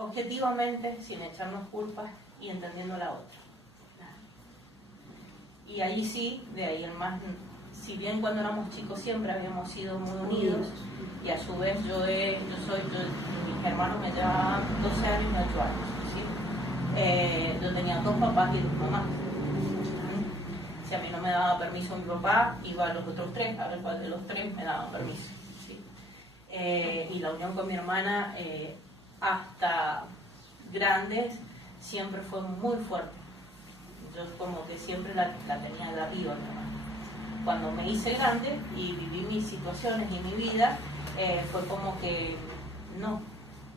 objetivamente, sin echarnos culpas y entendiendo a la otra. Y ahí sí, de ahí el más, si bien cuando éramos chicos siempre habíamos sido muy unidos, y a su vez mis hermanos me llevaban 12 años y 8 años, ¿sí? Yo tenía 2 papás y 2 mamás. Si a mí no me daba permiso mi papá, iba a los otros 3, a ver cuál de los 3 me daban permiso, ¿sí? Y la unión con mi hermana, hasta grandes, siempre fue muy fuerte. Yo como que siempre la tenía de arriba, mi hermana. Cuando me hice grande y viví mis situaciones y mi vida, fue como que no,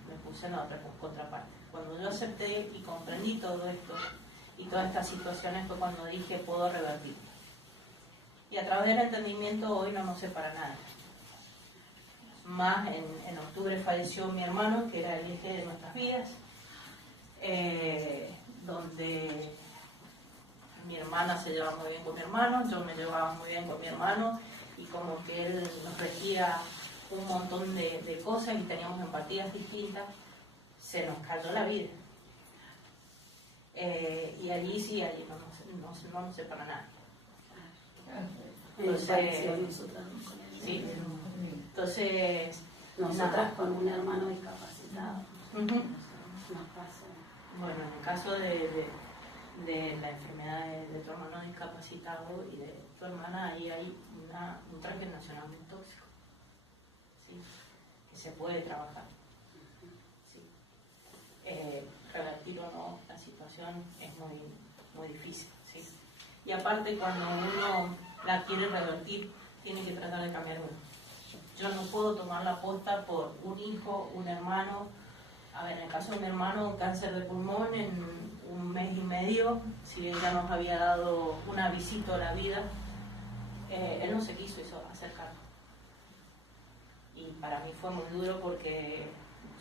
me puse en la otra contraparte. Cuando yo acepté y comprendí todo esto y todas estas situaciones fue cuando dije puedo revertirlo. Y a través del entendimiento hoy no nos separa nada. Más en octubre falleció mi hermano, que era el eje de nuestras vidas, donde mi hermana se llevaba muy bien con mi hermano, yo me llevaba muy bien con mi hermano, y como que él nos regía un montón de cosas y teníamos empatías distintas, se nos cayó la vida. Y allí sí, allí no nos separa nada. Entonces, sí. Entonces, nosotras con un hermano discapacitado. Nos pasó. Bueno, en el caso de la enfermedad de tu hermano discapacitado y de tu hermana, ahí hay un traje nacional muy tóxico, ¿sí? Que se puede trabajar, ¿sí? Revertir o no la situación es muy difícil, ¿sí? Y aparte, cuando uno la quiere revertir, tiene que tratar de cambiar uno. Yo no puedo tomar la posta por un hijo, un hermano. A ver, en el caso de mi hermano, cáncer de pulmón en 1 mes y medio, si ella nos había dado una visita a la vida, él no se quiso hacer cargo. Y para mí fue muy duro porque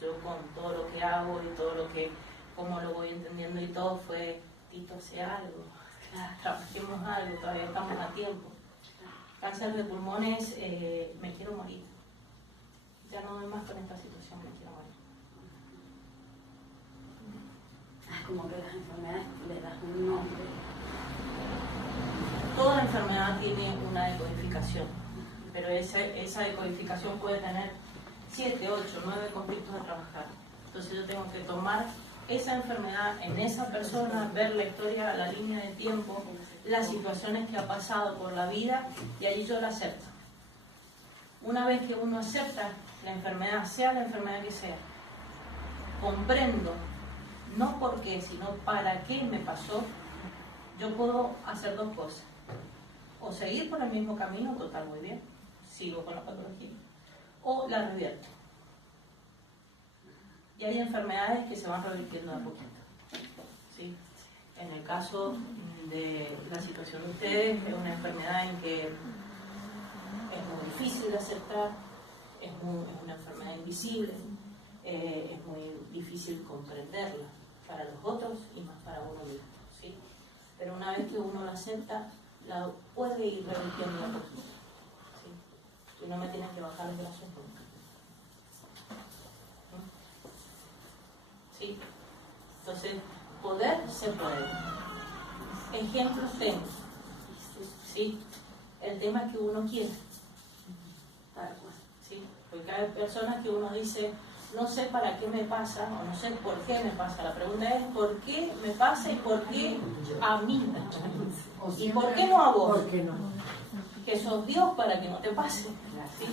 yo con todo lo que hago y todo lo que, cómo lo voy entendiendo y todo, fue, Tito, hace algo, trabajemos algo, todavía estamos a tiempo. Cáncer de pulmones, me quiero morir. Ya no doy más con esta situación, me quiero morir. Como que las enfermedades le das un nombre. Toda enfermedad tiene una decodificación, pero esa decodificación puede tener 7, 8, 9 conflictos a trabajar. Entonces yo tengo que tomar esa enfermedad en esa persona, ver la historia, la línea de tiempo, las situaciones que ha pasado por la vida, y ahí yo la acepto. Una vez que uno acepta la enfermedad, sea la enfermedad que sea, comprendo, no por qué, sino para qué me pasó, yo puedo hacer 2 cosas. O seguir por el mismo camino, total, muy bien, sigo con la patología, o la revierto. Y hay enfermedades que se van revirtiendo de a poquito, ¿sí? En el caso de la situación de ustedes, es una enfermedad en que es muy difícil de aceptar, es una enfermedad invisible, es muy difícil comprenderla para los otros y más para uno mismo, ¿sí? Pero una vez que uno la acepta, la puede ir revirtiendo de a poquito, ¿sí? Y no me tienen que bajar los brazos nunca. ¿Sí? Entonces, poder se puede. Ejemplos tengo, ¿sí? El tema es que uno quiere, ¿sí? Porque hay personas que uno dice, no sé para qué me pasa, o no sé por qué me pasa. La pregunta es, ¿por qué me pasa y por qué a mí? ¿Y por qué no a vos? ¿Por qué no? Que sos Dios para que no te pase, ¿sí?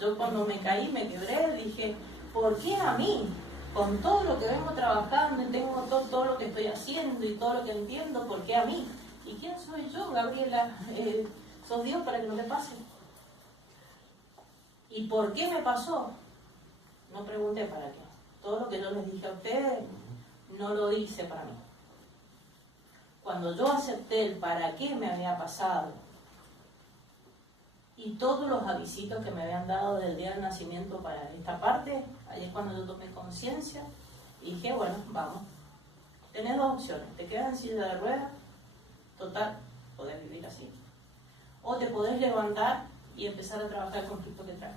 Yo cuando me caí, me quebré, dije, ¿por qué a mí? Con todo lo que vengo trabajando y tengo todo lo que estoy haciendo y todo lo que entiendo, ¿por qué a mí? ¿Y quién soy yo, Gabriela? ¿Sos Dios para que no te pase? ¿Y por qué me pasó? No pregunté para qué. Todo lo que yo les dije a ustedes, no lo hice para mí. Cuando yo acepté el para qué me había pasado y todos los avisitos que me habían dado del día del nacimiento para esta parte, ahí es cuando yo tomé conciencia y dije, bueno, vamos. Tenés 2 opciones. Te quedas en silla de ruedas, total, podés vivir así. O te podés levantar y empezar a trabajar el conflicto que traes.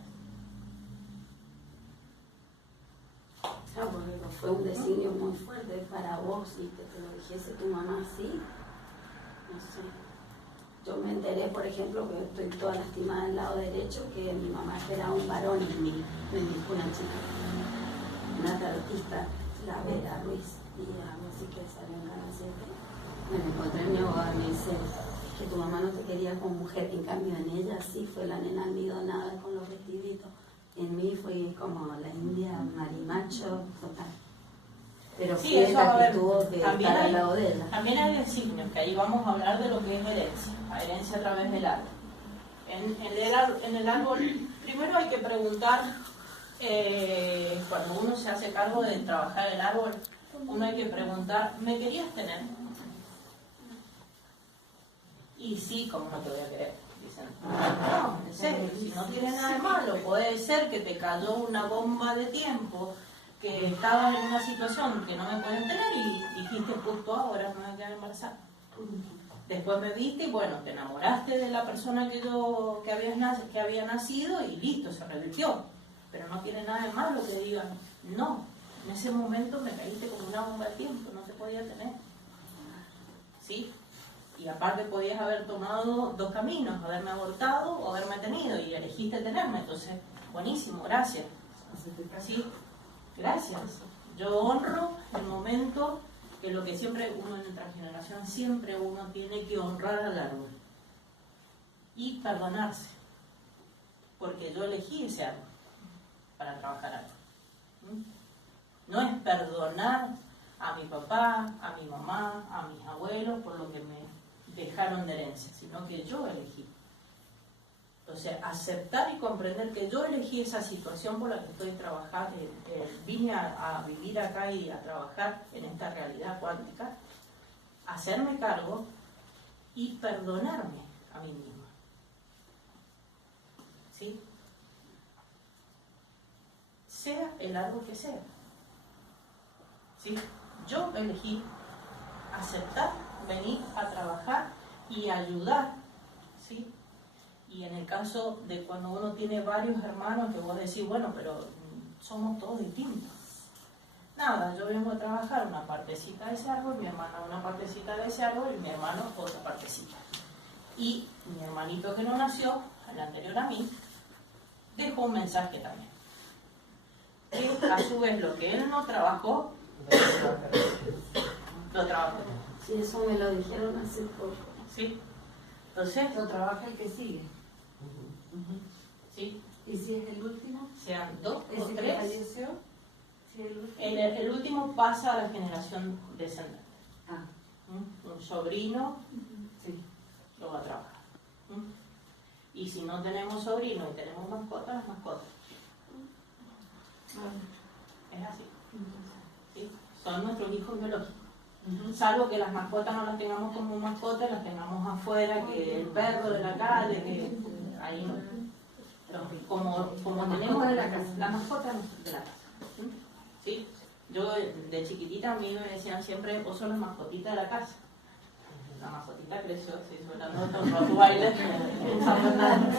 Claro, porque fue un designio muy fuerte para vos y que te lo dijese tu mamá así. No sé. Yo me enteré, por ejemplo, que estoy toda lastimada del lado derecho, que mi mamá era un varón y me dijo una chica, una tarotista, la Vera Ruiz, y algo así que salió en Canal 7. Me la encontré en mi hogar, me dice, es que tu mamá no te quería como mujer, en cambio en ella sí fue la nena almidonada con los vestiditos. En mí fue como la india marimacho total. Pero Sí, sí, eso, a esta ver, que tuvo que también estar hay- al lado de ella. También hay designios, que ahí vamos a hablar de lo que es herencia a través del árbol. En el árbol, primero hay que preguntar, cuando uno se hace cargo de trabajar el árbol, uno hay que preguntar, ¿me querías tener? Y sí, ¿cómo no te voy a querer? Dicen, no, en serio, si no tiene nada de malo, puede ser que te cayó una bomba de tiempo, que estabas en una situación que no me pueden tener y dijiste justo ahora me voy a quedar embarazada. Después me viste y bueno, te enamoraste de la persona que había nacido y listo, se revirtió. Pero no tiene nada de malo que digan, no, en ese momento me caíste como una bomba de tiempo, no te podía tener. ¿Sí? Y aparte podías haber tomado dos caminos, haberme abortado o haberme tenido y elegiste tenerme, entonces, buenísimo, gracias. ¿Sí? Gracias. Yo honro el momento, que lo que siempre uno en nuestra generación, siempre uno tiene que honrar al árbol y perdonarse, porque yo elegí ese árbol para trabajar algo. No es perdonar a mi papá, a mi mamá, a mis abuelos por lo que me dejaron de herencia, sino que yo elegí. Entonces, aceptar y comprender que yo elegí esa situación por la que estoy trabajando, vine a vivir acá y a trabajar en esta realidad cuántica, hacerme cargo y perdonarme a mí misma. ¿Sí? Sea el árbol que sea. ¿Sí? Yo elegí aceptar, venir a trabajar y ayudar. ¿Sí? Y en el caso de cuando uno tiene varios hermanos, que vos decís, bueno, pero somos todos distintos. Nada, yo vengo a trabajar una partecita de ese árbol, mi hermana una partecita de ese árbol y mi hermano otra partecita. Y mi hermanito que no nació, el anterior a mí, dejó un mensaje también. Que a su vez lo que él no trabajó, lo trabajó. Sí, eso me lo dijeron hace poco. ¿Sí? Entonces, Lo trabaja el que sigue. ¿sí? ¿Y si es el último? Sean dos o ¿Ese que tres. falleció? ¿Sí, el último? El último pasa a la generación descendente. Ah, Un sobrino sí. lo va a trabajar. Y si no tenemos sobrino y tenemos mascotas, las mascotas. Es así. ¿Sí? Son nuestros hijos biológicos. Salvo que las mascotas no las tengamos como mascotas, las tengamos afuera, que el perro de la calle, que ahí no. Como tenemos de la casa. la mascota de la casa. ¿Sí? Yo de chiquitita a mí me decían siempre, vos sos la mascotita de la casa. La mascotita creció, se hizo la nota, un rottweiler en San Fernando.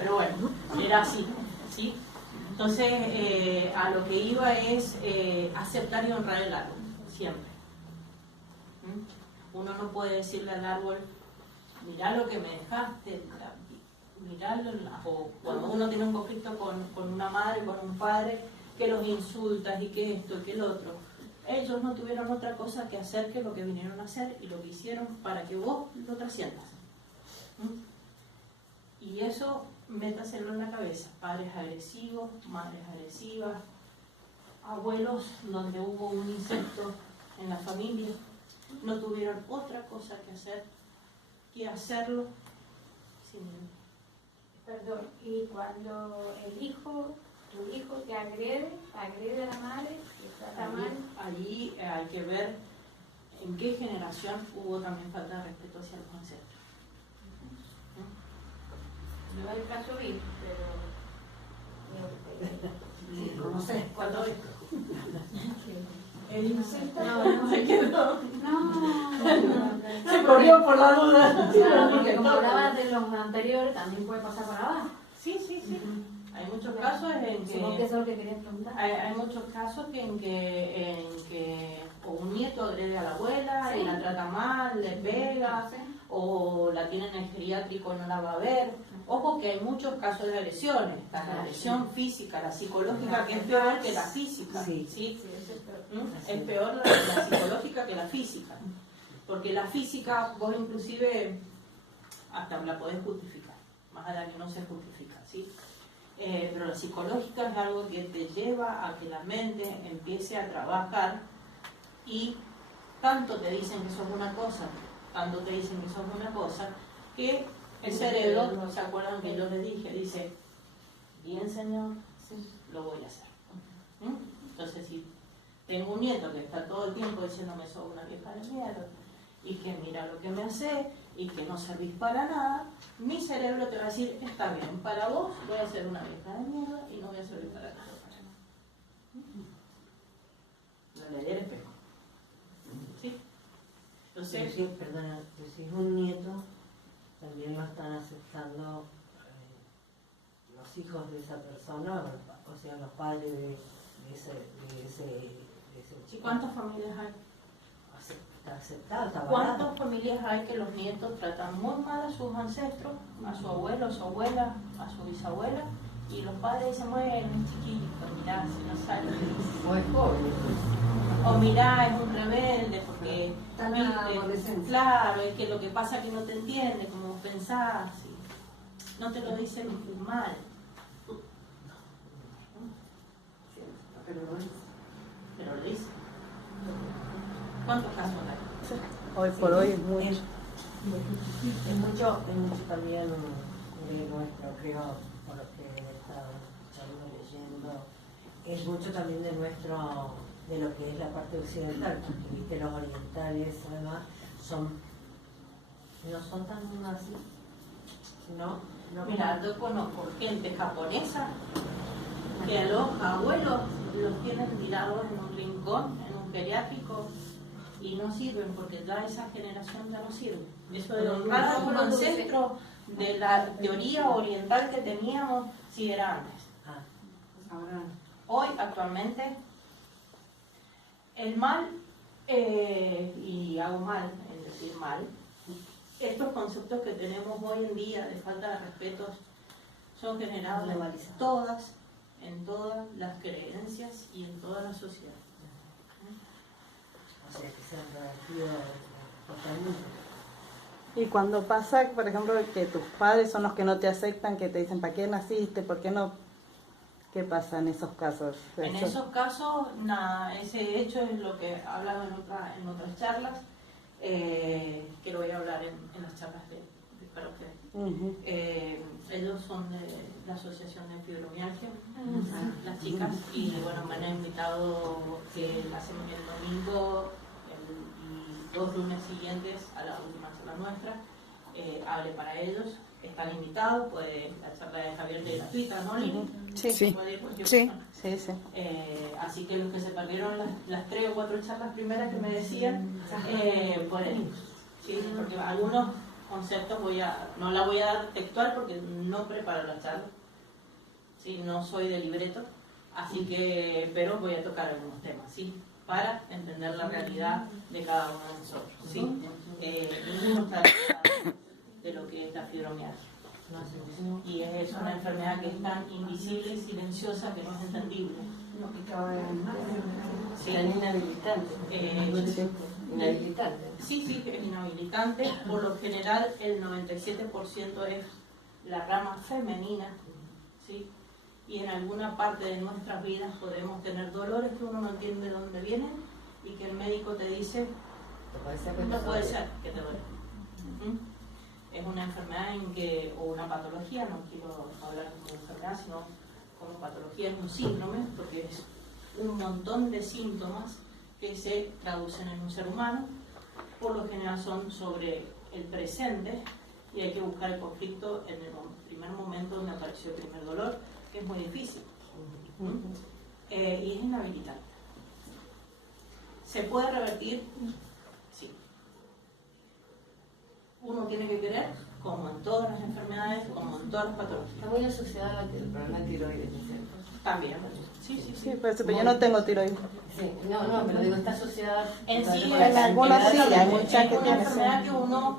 Pero bueno, era así. ¿Sí? Entonces, a lo que iba es aceptar y honrar el árbol, siempre. Uno no puede decirle al árbol, mirá lo que me dejaste, mirá o cuando uno tiene un conflicto con una madre, con un padre, que los insultas y que esto y que el otro. Ellos no tuvieron otra cosa que hacer que lo que vinieron a hacer y lo que hicieron para que vos lo trasciendas. Y eso, métaselo en la cabeza. Padres agresivos, madres agresivas, abuelos donde hubo un incesto en la familia, no tuvieron otra cosa que hacer que hacerlo sin él. Perdón, y cuando tu hijo te agrede a la madre, que trata mal, Allí hay que ver en qué generación hubo también falta de respeto hacia los ancestros. no es el caso mío, pero No sé. ¿Cuándo es? El incesto. Se quedó. no, Se corrió por la duda. Claro, porque como hablabas de los anteriores, también puede pasar para abajo. Sí, sí, sí. Hay muchos casos en Supongo que que eso es lo que quería preguntar. hay muchos casos en que o un nieto agrede a la abuela y la trata mal, le pega, o la tiene en el geriátrico y no la va a ver. Ojo que hay muchos casos de agresiones, la agresión física, la psicológica, que es peor que la física. Sí. ¿sí? Sí, eso es peor. Es peor la psicológica que la física, porque la física vos inclusive hasta la podés justificar, más allá que no se justifica, ¿sí? Pero la psicológica es algo que te lleva a que la mente empiece a trabajar y tanto te dicen que sos una cosa, tanto te dicen que sos una cosa, que el cerebro, ¿se acuerdan que yo les dije? Dice, bien señor, lo voy a hacer. Entonces si tengo un nieto que está todo el tiempo diciéndome sos una vieja de mierda y que mira lo que me hace y que no servís para nada, mi cerebro te va a decir, está bien, para vos voy a ser una vieja de mierda y no voy a servir para nada. La ley del espejo. ¿Sí? Entonces, Sí, perdona, si es un nieto, también lo están aceptando los hijos de esa persona, o sea, los padres de ese ¿sí? ¿Cuántas familias hay? Está aceptado, está avalado. ¿Cuántas familias hay que los nietos tratan muy mal a sus ancestros, a su abuelo, a su abuela, a su bisabuela, y los padres dicen, bueno, es chiquito, mirá, si no sale. O es joven. O mirá, es un rebelde, porque Está en la adolescencia. claro, es que lo que pasa es que no te entiende, como vos pensás, y no te lo dicen mal. Pero no es. Pero lo dicen. ¿Cuántos casos hay? Hoy por hoy es mucho. Es mucho también de nuestro, creo, por lo que he estado escuchando, leyendo, es mucho también de nuestro, de lo que es la parte occidental, porque viste los orientales además no son tan así, no. Mira, yo conozco gente japonesa que a los abuelos los tienen tirados en un rincón, en un geriátrico, y no sirven porque ya esa generación ya no sirve. Eso de honrar a un ancestro de la teoría oriental que teníamos, sí era antes. Ahora, Hoy, actualmente, el mal, y hago mal en decir mal, estos conceptos que tenemos hoy en día de falta de respeto son generados en todas las creencias y en toda la sociedad. O sea, que se han revertido totalmente. Y cuando pasa, por ejemplo, que tus padres son los que no te aceptan, que te dicen, ¿para qué naciste? ¿Por qué no? ¿Qué pasa en esos casos? En esos casos, nada, ese hecho es lo que he hablado en otras charlas, que lo voy a hablar en las charlas para ustedes. Ujú. Ellos son de la Asociación de Fibromialgia, las chicas, y bueno, me han invitado que hacemos el domingo y 2 lunes siguientes a la última charla nuestra, hable para ellos. Están invitados, pues la charla es abierta y gratuita, ¿no, Lili? Sí, Se puede ir cualquier sí, persona. sí. Así que los que se perdieron las 3 o 4 charlas primeras que me decían, pueden ir. ¿Sí? Porque algunos conceptos no la voy a dar textual porque no preparo la charla. ¿Sí? No soy de libreto, así que, pero voy a tocar algunos temas, ¿sí? Para entender la realidad de cada uno de nosotros, ¿sí? Ninguno está alejado de lo que es la fibromialgia. Y es una enfermedad que es tan invisible y silenciosa que no es entendible. lo que acaba de más. Sí. Tan inhabilitante. Inhabilitante. Sí, es inhabilitante. Por lo general, el 97% es la rama femenina, ¿sí? Y en alguna parte de nuestras vidas podemos tener dolores que uno no entiende de dónde vienen y que el médico te dice, no puede ser que te duele. Es una enfermedad o una patología, no quiero hablar como enfermedad, sino como patología, es un síndrome, porque es un montón de síntomas que se traducen en un ser humano. Por lo general son sobre el presente y hay que buscar el conflicto en el primer momento donde apareció el primer dolor, que es muy difícil. Y es inhabilitante. ¿Se puede revertir? Sí. Uno tiene que querer como en todas las enfermedades, como en todas las patologías. Está muy asociado al problema de tiroides, ¿no es cierto? También, sí. Sí, pero yo no tengo tiroides. Sí, no, pero digo, está asociada En sí, en algunas sí, hay muchas que es una tienen. enfermedad que uno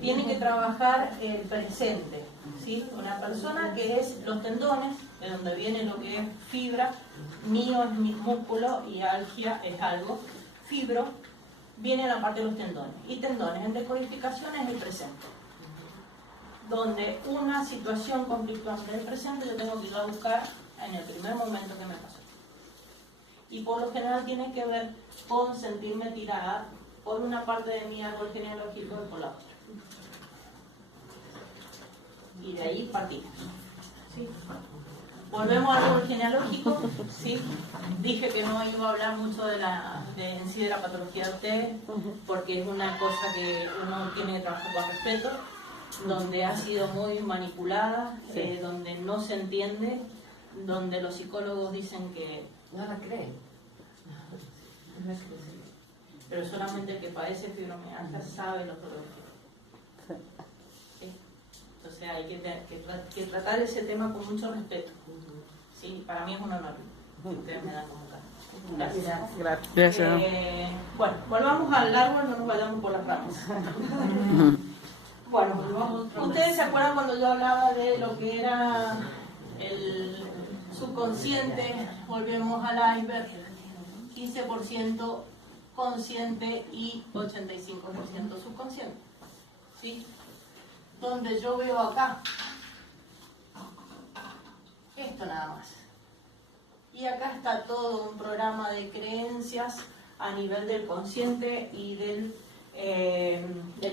tiene que trabajar el presente, ¿sí? Una persona que es los tendones, de donde viene lo que es fibra, mío es mi músculo y algia es algo, fibro, viene la parte de los tendones. Y tendones en decodificación es el presente. Donde una situación conflictual del presente yo tengo que ir a buscar en el primer momento que me pasó. Y por lo general tiene que ver con sentirme tirada por una parte de mi árbol genealógico y por la otra. Y de ahí partimos. ¿Sí? Volvemos al árbol genealógico. ¿Sí? Dije que no iba a hablar mucho en sí de la patología de ustedes, porque es una cosa que uno tiene que trabajar con respeto, donde ha sido muy manipulada, donde no se entiende, donde los psicólogos dicen que no la creen. Pero solamente el que padece fibromialgia sabe los dolores que tiene. ¿Sí? Entonces hay que tratar ese tema con mucho respeto. ¿Sí? Para mí es un honor que ustedes me dan como cara. Gracias. Gracias. Bueno, volvamos al árbol, no nos vayamos por las ramas. Bueno, ustedes se acuerdan cuando yo hablaba de lo que era el subconsciente, volvemos al iceberg, 15% consciente y 85% subconsciente, ¿sí? Donde yo veo acá esto nada más, y acá está todo un programa de creencias a nivel del consciente y del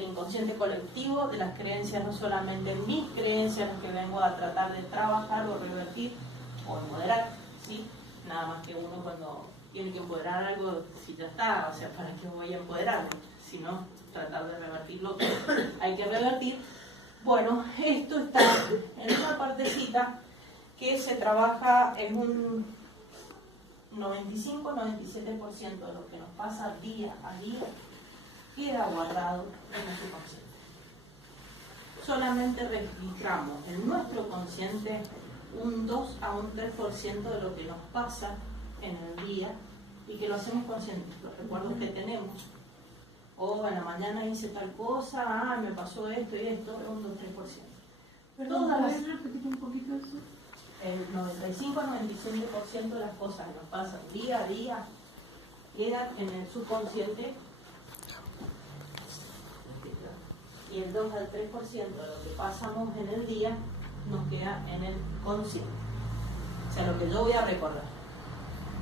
inconsciente colectivo, de las creencias, no solamente mis creencias, las que vengo a tratar de trabajar o revertir o moderar, ¿sí? Nada más que uno cuando tiene que empoderar algo, si ya está, o sea, ¿para qué voy a empoderarme? Sino tratar de revertir lo que hay que revertir. Bueno, esto está en una partecita que se trabaja en un 95-97% de lo que nos pasa día a día queda guardado en nuestro consciente. Solamente registramos en nuestro consciente un 2 a un 3% de lo que nos pasa en el día y que lo hacemos conscientes, los recuerdos que tenemos. O en la mañana hice tal cosa, me pasó esto y esto, es un 2-3%. Perdón, ¿puedes repetir un poquito eso? El 95-97% de las cosas que nos pasan día a día quedan en el subconsciente, y el 2 al 3% de lo que pasamos en el día nos queda en el consciente. O sea, lo que yo voy a recordar.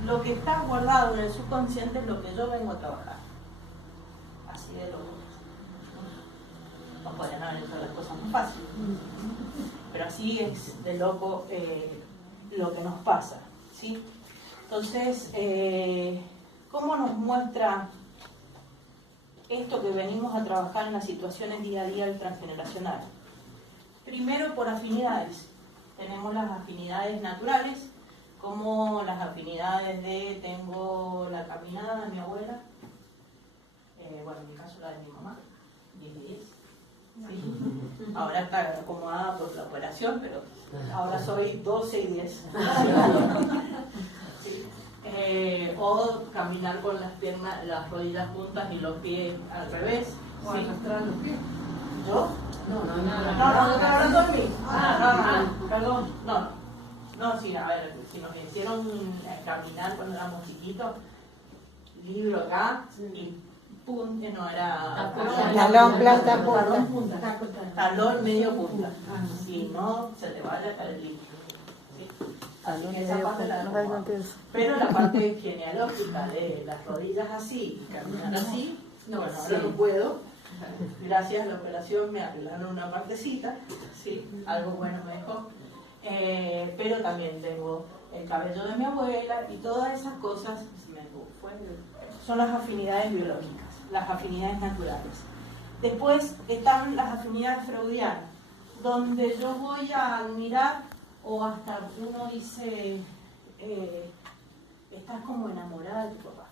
Lo que está guardado en el subconsciente es lo que yo vengo a trabajar. Así de loco. No podrían haber hecho las cosas muy fáciles. Pero así es de loco lo que nos pasa, ¿sí? Entonces, ¿cómo nos muestra esto que venimos a trabajar en las situaciones día a día del transgeneracional? Primero, por afinidades. Tenemos las afinidades naturales, como las afinidades de tengo la caminada de mi abuela, bueno, en mi caso la de mi mamá, 10 y 10. Sí. Ahora está acomodada por la operación, pero ahora soy 12 y 10. Sí. O caminar con las piernas, las rodillas juntas y los pies al revés. ¿O arrastrar los pies? ¿Yo? No, yo estoy hablando de mí. Perdón. No, sí, a ver, si nos hicieron caminar cuando éramos chiquitos, libro acá y punta, no era talón, planta, punta. talón, medio punta. Si no, se te vaya a caer el libro. ¿Sí? Así que esa parte la dejamos. Pero la parte genealógica de las rodillas así y caminar así, bueno, ahora no puedo. Gracias a la operación me arreglaron una partecita, ¿sí? Algo bueno me dejó. Pero también tengo el cabello de mi abuela y todas esas cosas son las afinidades biológicas, las afinidades naturales. Después están las afinidades freudianas, donde yo voy a admirar, o hasta uno dice, estás como enamorada de tu papá,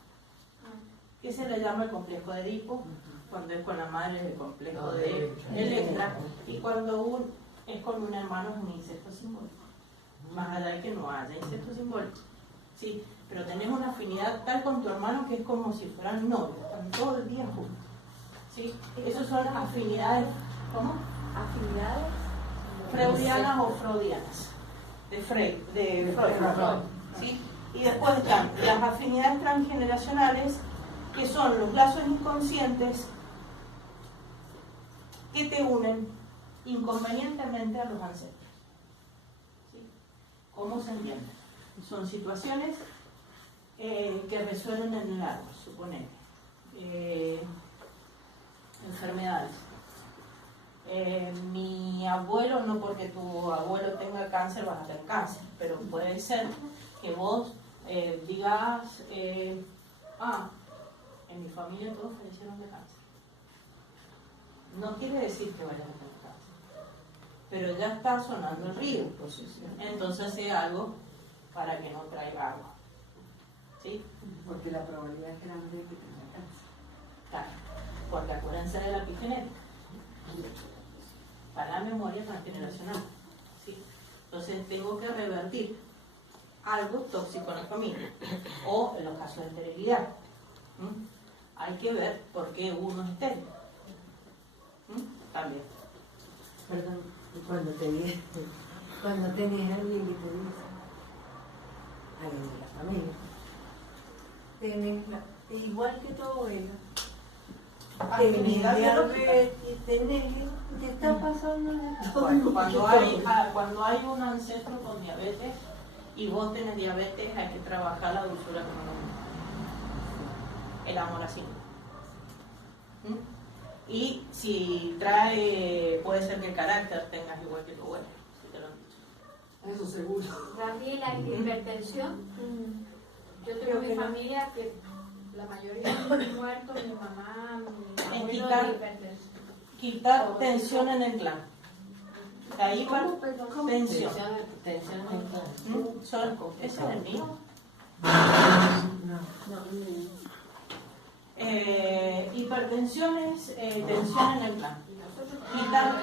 que se le llama el complejo de Edipo, Cuando es con la madre es el complejo de Electra, y cuando es con un hermano es un incesto simbólico. Más allá de que no haya incesto simbólico. ¿Sí? Pero tenés una afinidad tal con tu hermano que es como si fueran novios, están todo el día juntos. ¿Sí? Esas son las afinidades, ¿cómo? Afinidades Freudianas o freudianas. De Freud. ¿Sí? Y después están las afinidades transgeneracionales, que son los lazos inconscientes que te unen inconvenientemente a los ancestros. ¿Sí? ¿Cómo se entiende? Son situaciones que resuenan en el árbol, suponete. Enfermedades. Mi abuelo, no porque tu abuelo tenga cáncer vas a tener cáncer, pero puede ser que vos digas, en mi familia todos fallecieron de cáncer. No quiere decir que vayas a tener cáncer, pero ya está sonando el río, entonces hace algo para que no traiga agua. ¿Sí? porque la probabilidad es grande de que tenga cáncer. Claro, porque acuérdense de la epigenética, para la memoria transgeneracional. ¿Sí? Entonces tengo que revertir algo tóxico en la familia, o en los casos de esterilidad. Hay que ver por qué uno es estéril. También. Perdón, cuando tenés alguien que te dice, alguien de la familia, igual que tu abuela, tenés diabetes, te está pasando de todo. Cuando hay un ancestro con diabetes y vos tenés diabetes, hay que trabajar la dulzura con el amor así. Y si trae, puede ser que el carácter tengas igual que tu abuela, si te lo han dicho. Eso seguro. Gabriela, hipertensión. Yo tengo mi familia que la mayoría han muerto, mi mamá, mi abuelo de hipertensión. Quitar tensión en el clan. La hipertensión. Tensión en el clan. ¿Ese es el mío? Hipertensión es tensión en el clan.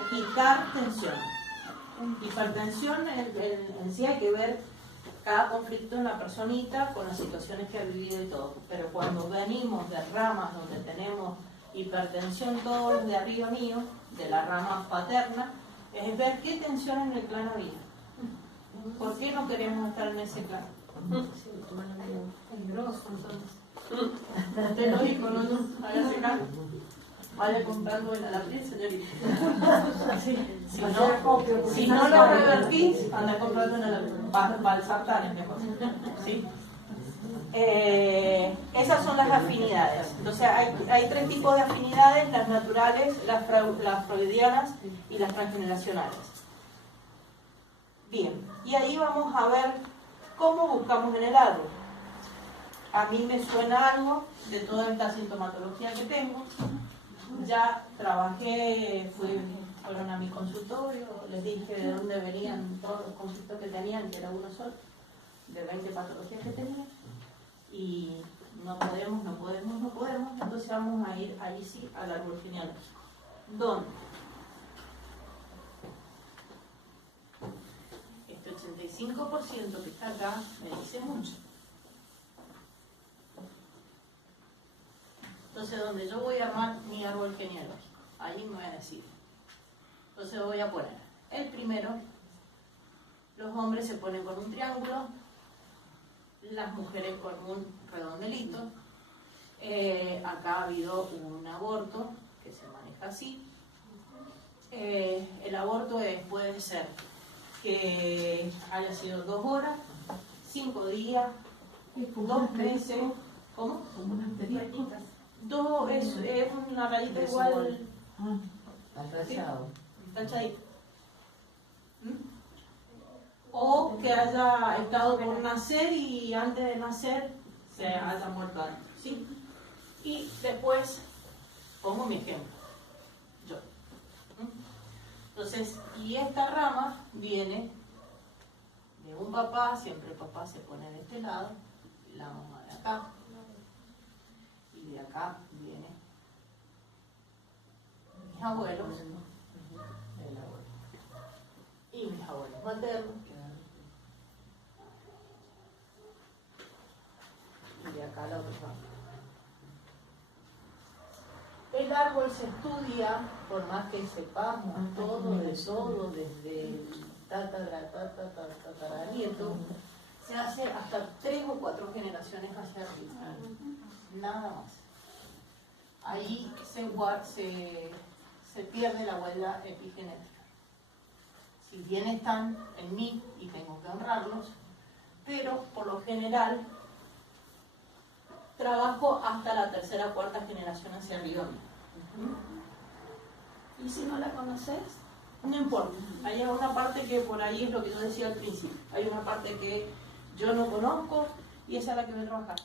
Quitar tensión. Hipertensión en sí hay que ver cada conflicto en la personita con las situaciones que ha vivido y todo. Pero cuando venimos de ramas donde tenemos hipertensión todos los de arriba mío, de la rama paterna, es ver qué tensión en el clan había. ¿Por qué no queremos estar en ese clan? Peligroso, entonces. Usted lo dijo, no, hágase cargo. Vaya comprando en la piel, señorita. Sí. Si no lo revertís, anda comprando en la piel. Para el sartán es mejor. ¿Sí? Esas son las afinidades. Entonces hay tres tipos de afinidades: las naturales, las freudianas y las transgeneracionales. Bien, y ahí vamos a ver cómo buscamos en el árbol. A mí me suena algo de toda esta sintomatología que tengo. Ya trabajé, fueron a mi consultorio, les dije de dónde venían todos los conflictos que tenían, que era uno solo, de 20 patologías que tenía. Y no podemos, entonces vamos a ir ahí sí al árbol genealógico. ¿Dónde? Este 85% que está acá me dice mucho. Entonces, donde yo voy a armar mi árbol genealógico, ahí me voy a decir. Entonces voy a poner el primero, los hombres se ponen con un triángulo, las mujeres con un redondelito. Acá ha habido un aborto que se maneja así. El aborto puede ser que haya sido 2 horas, 5 días, 2 meses. ¿Cómo? Como unas rayitas. Es una rayita igual. Tachado. Tachadito. O que haya estado por nacer y antes de nacer se haya muerto antes. ¿Sí? Y después pongo mi ejemplo. Yo. Entonces, y esta rama viene de un papá, siempre el papá se pone de este lado, y la mamá de acá. Y de acá viene abuelos y mis abuelos maternos. Y acá la otra parte. El árbol se estudia, por más que sepamos todo de todo, desde el tataranieto, se hace hasta 3 o 4 generaciones hacia arriba. Nada más. Ahí se pierde la huella epigenética. Si bien están en mí y tengo que honrarlos, pero por lo general trabajo hasta la 3ª o 4ª generación hacia arriba. ¿Y si no la conoces? No importa, hay una parte que por ahí es lo que yo decía al principio, hay una parte que yo no conozco y esa es la que voy a trabajar.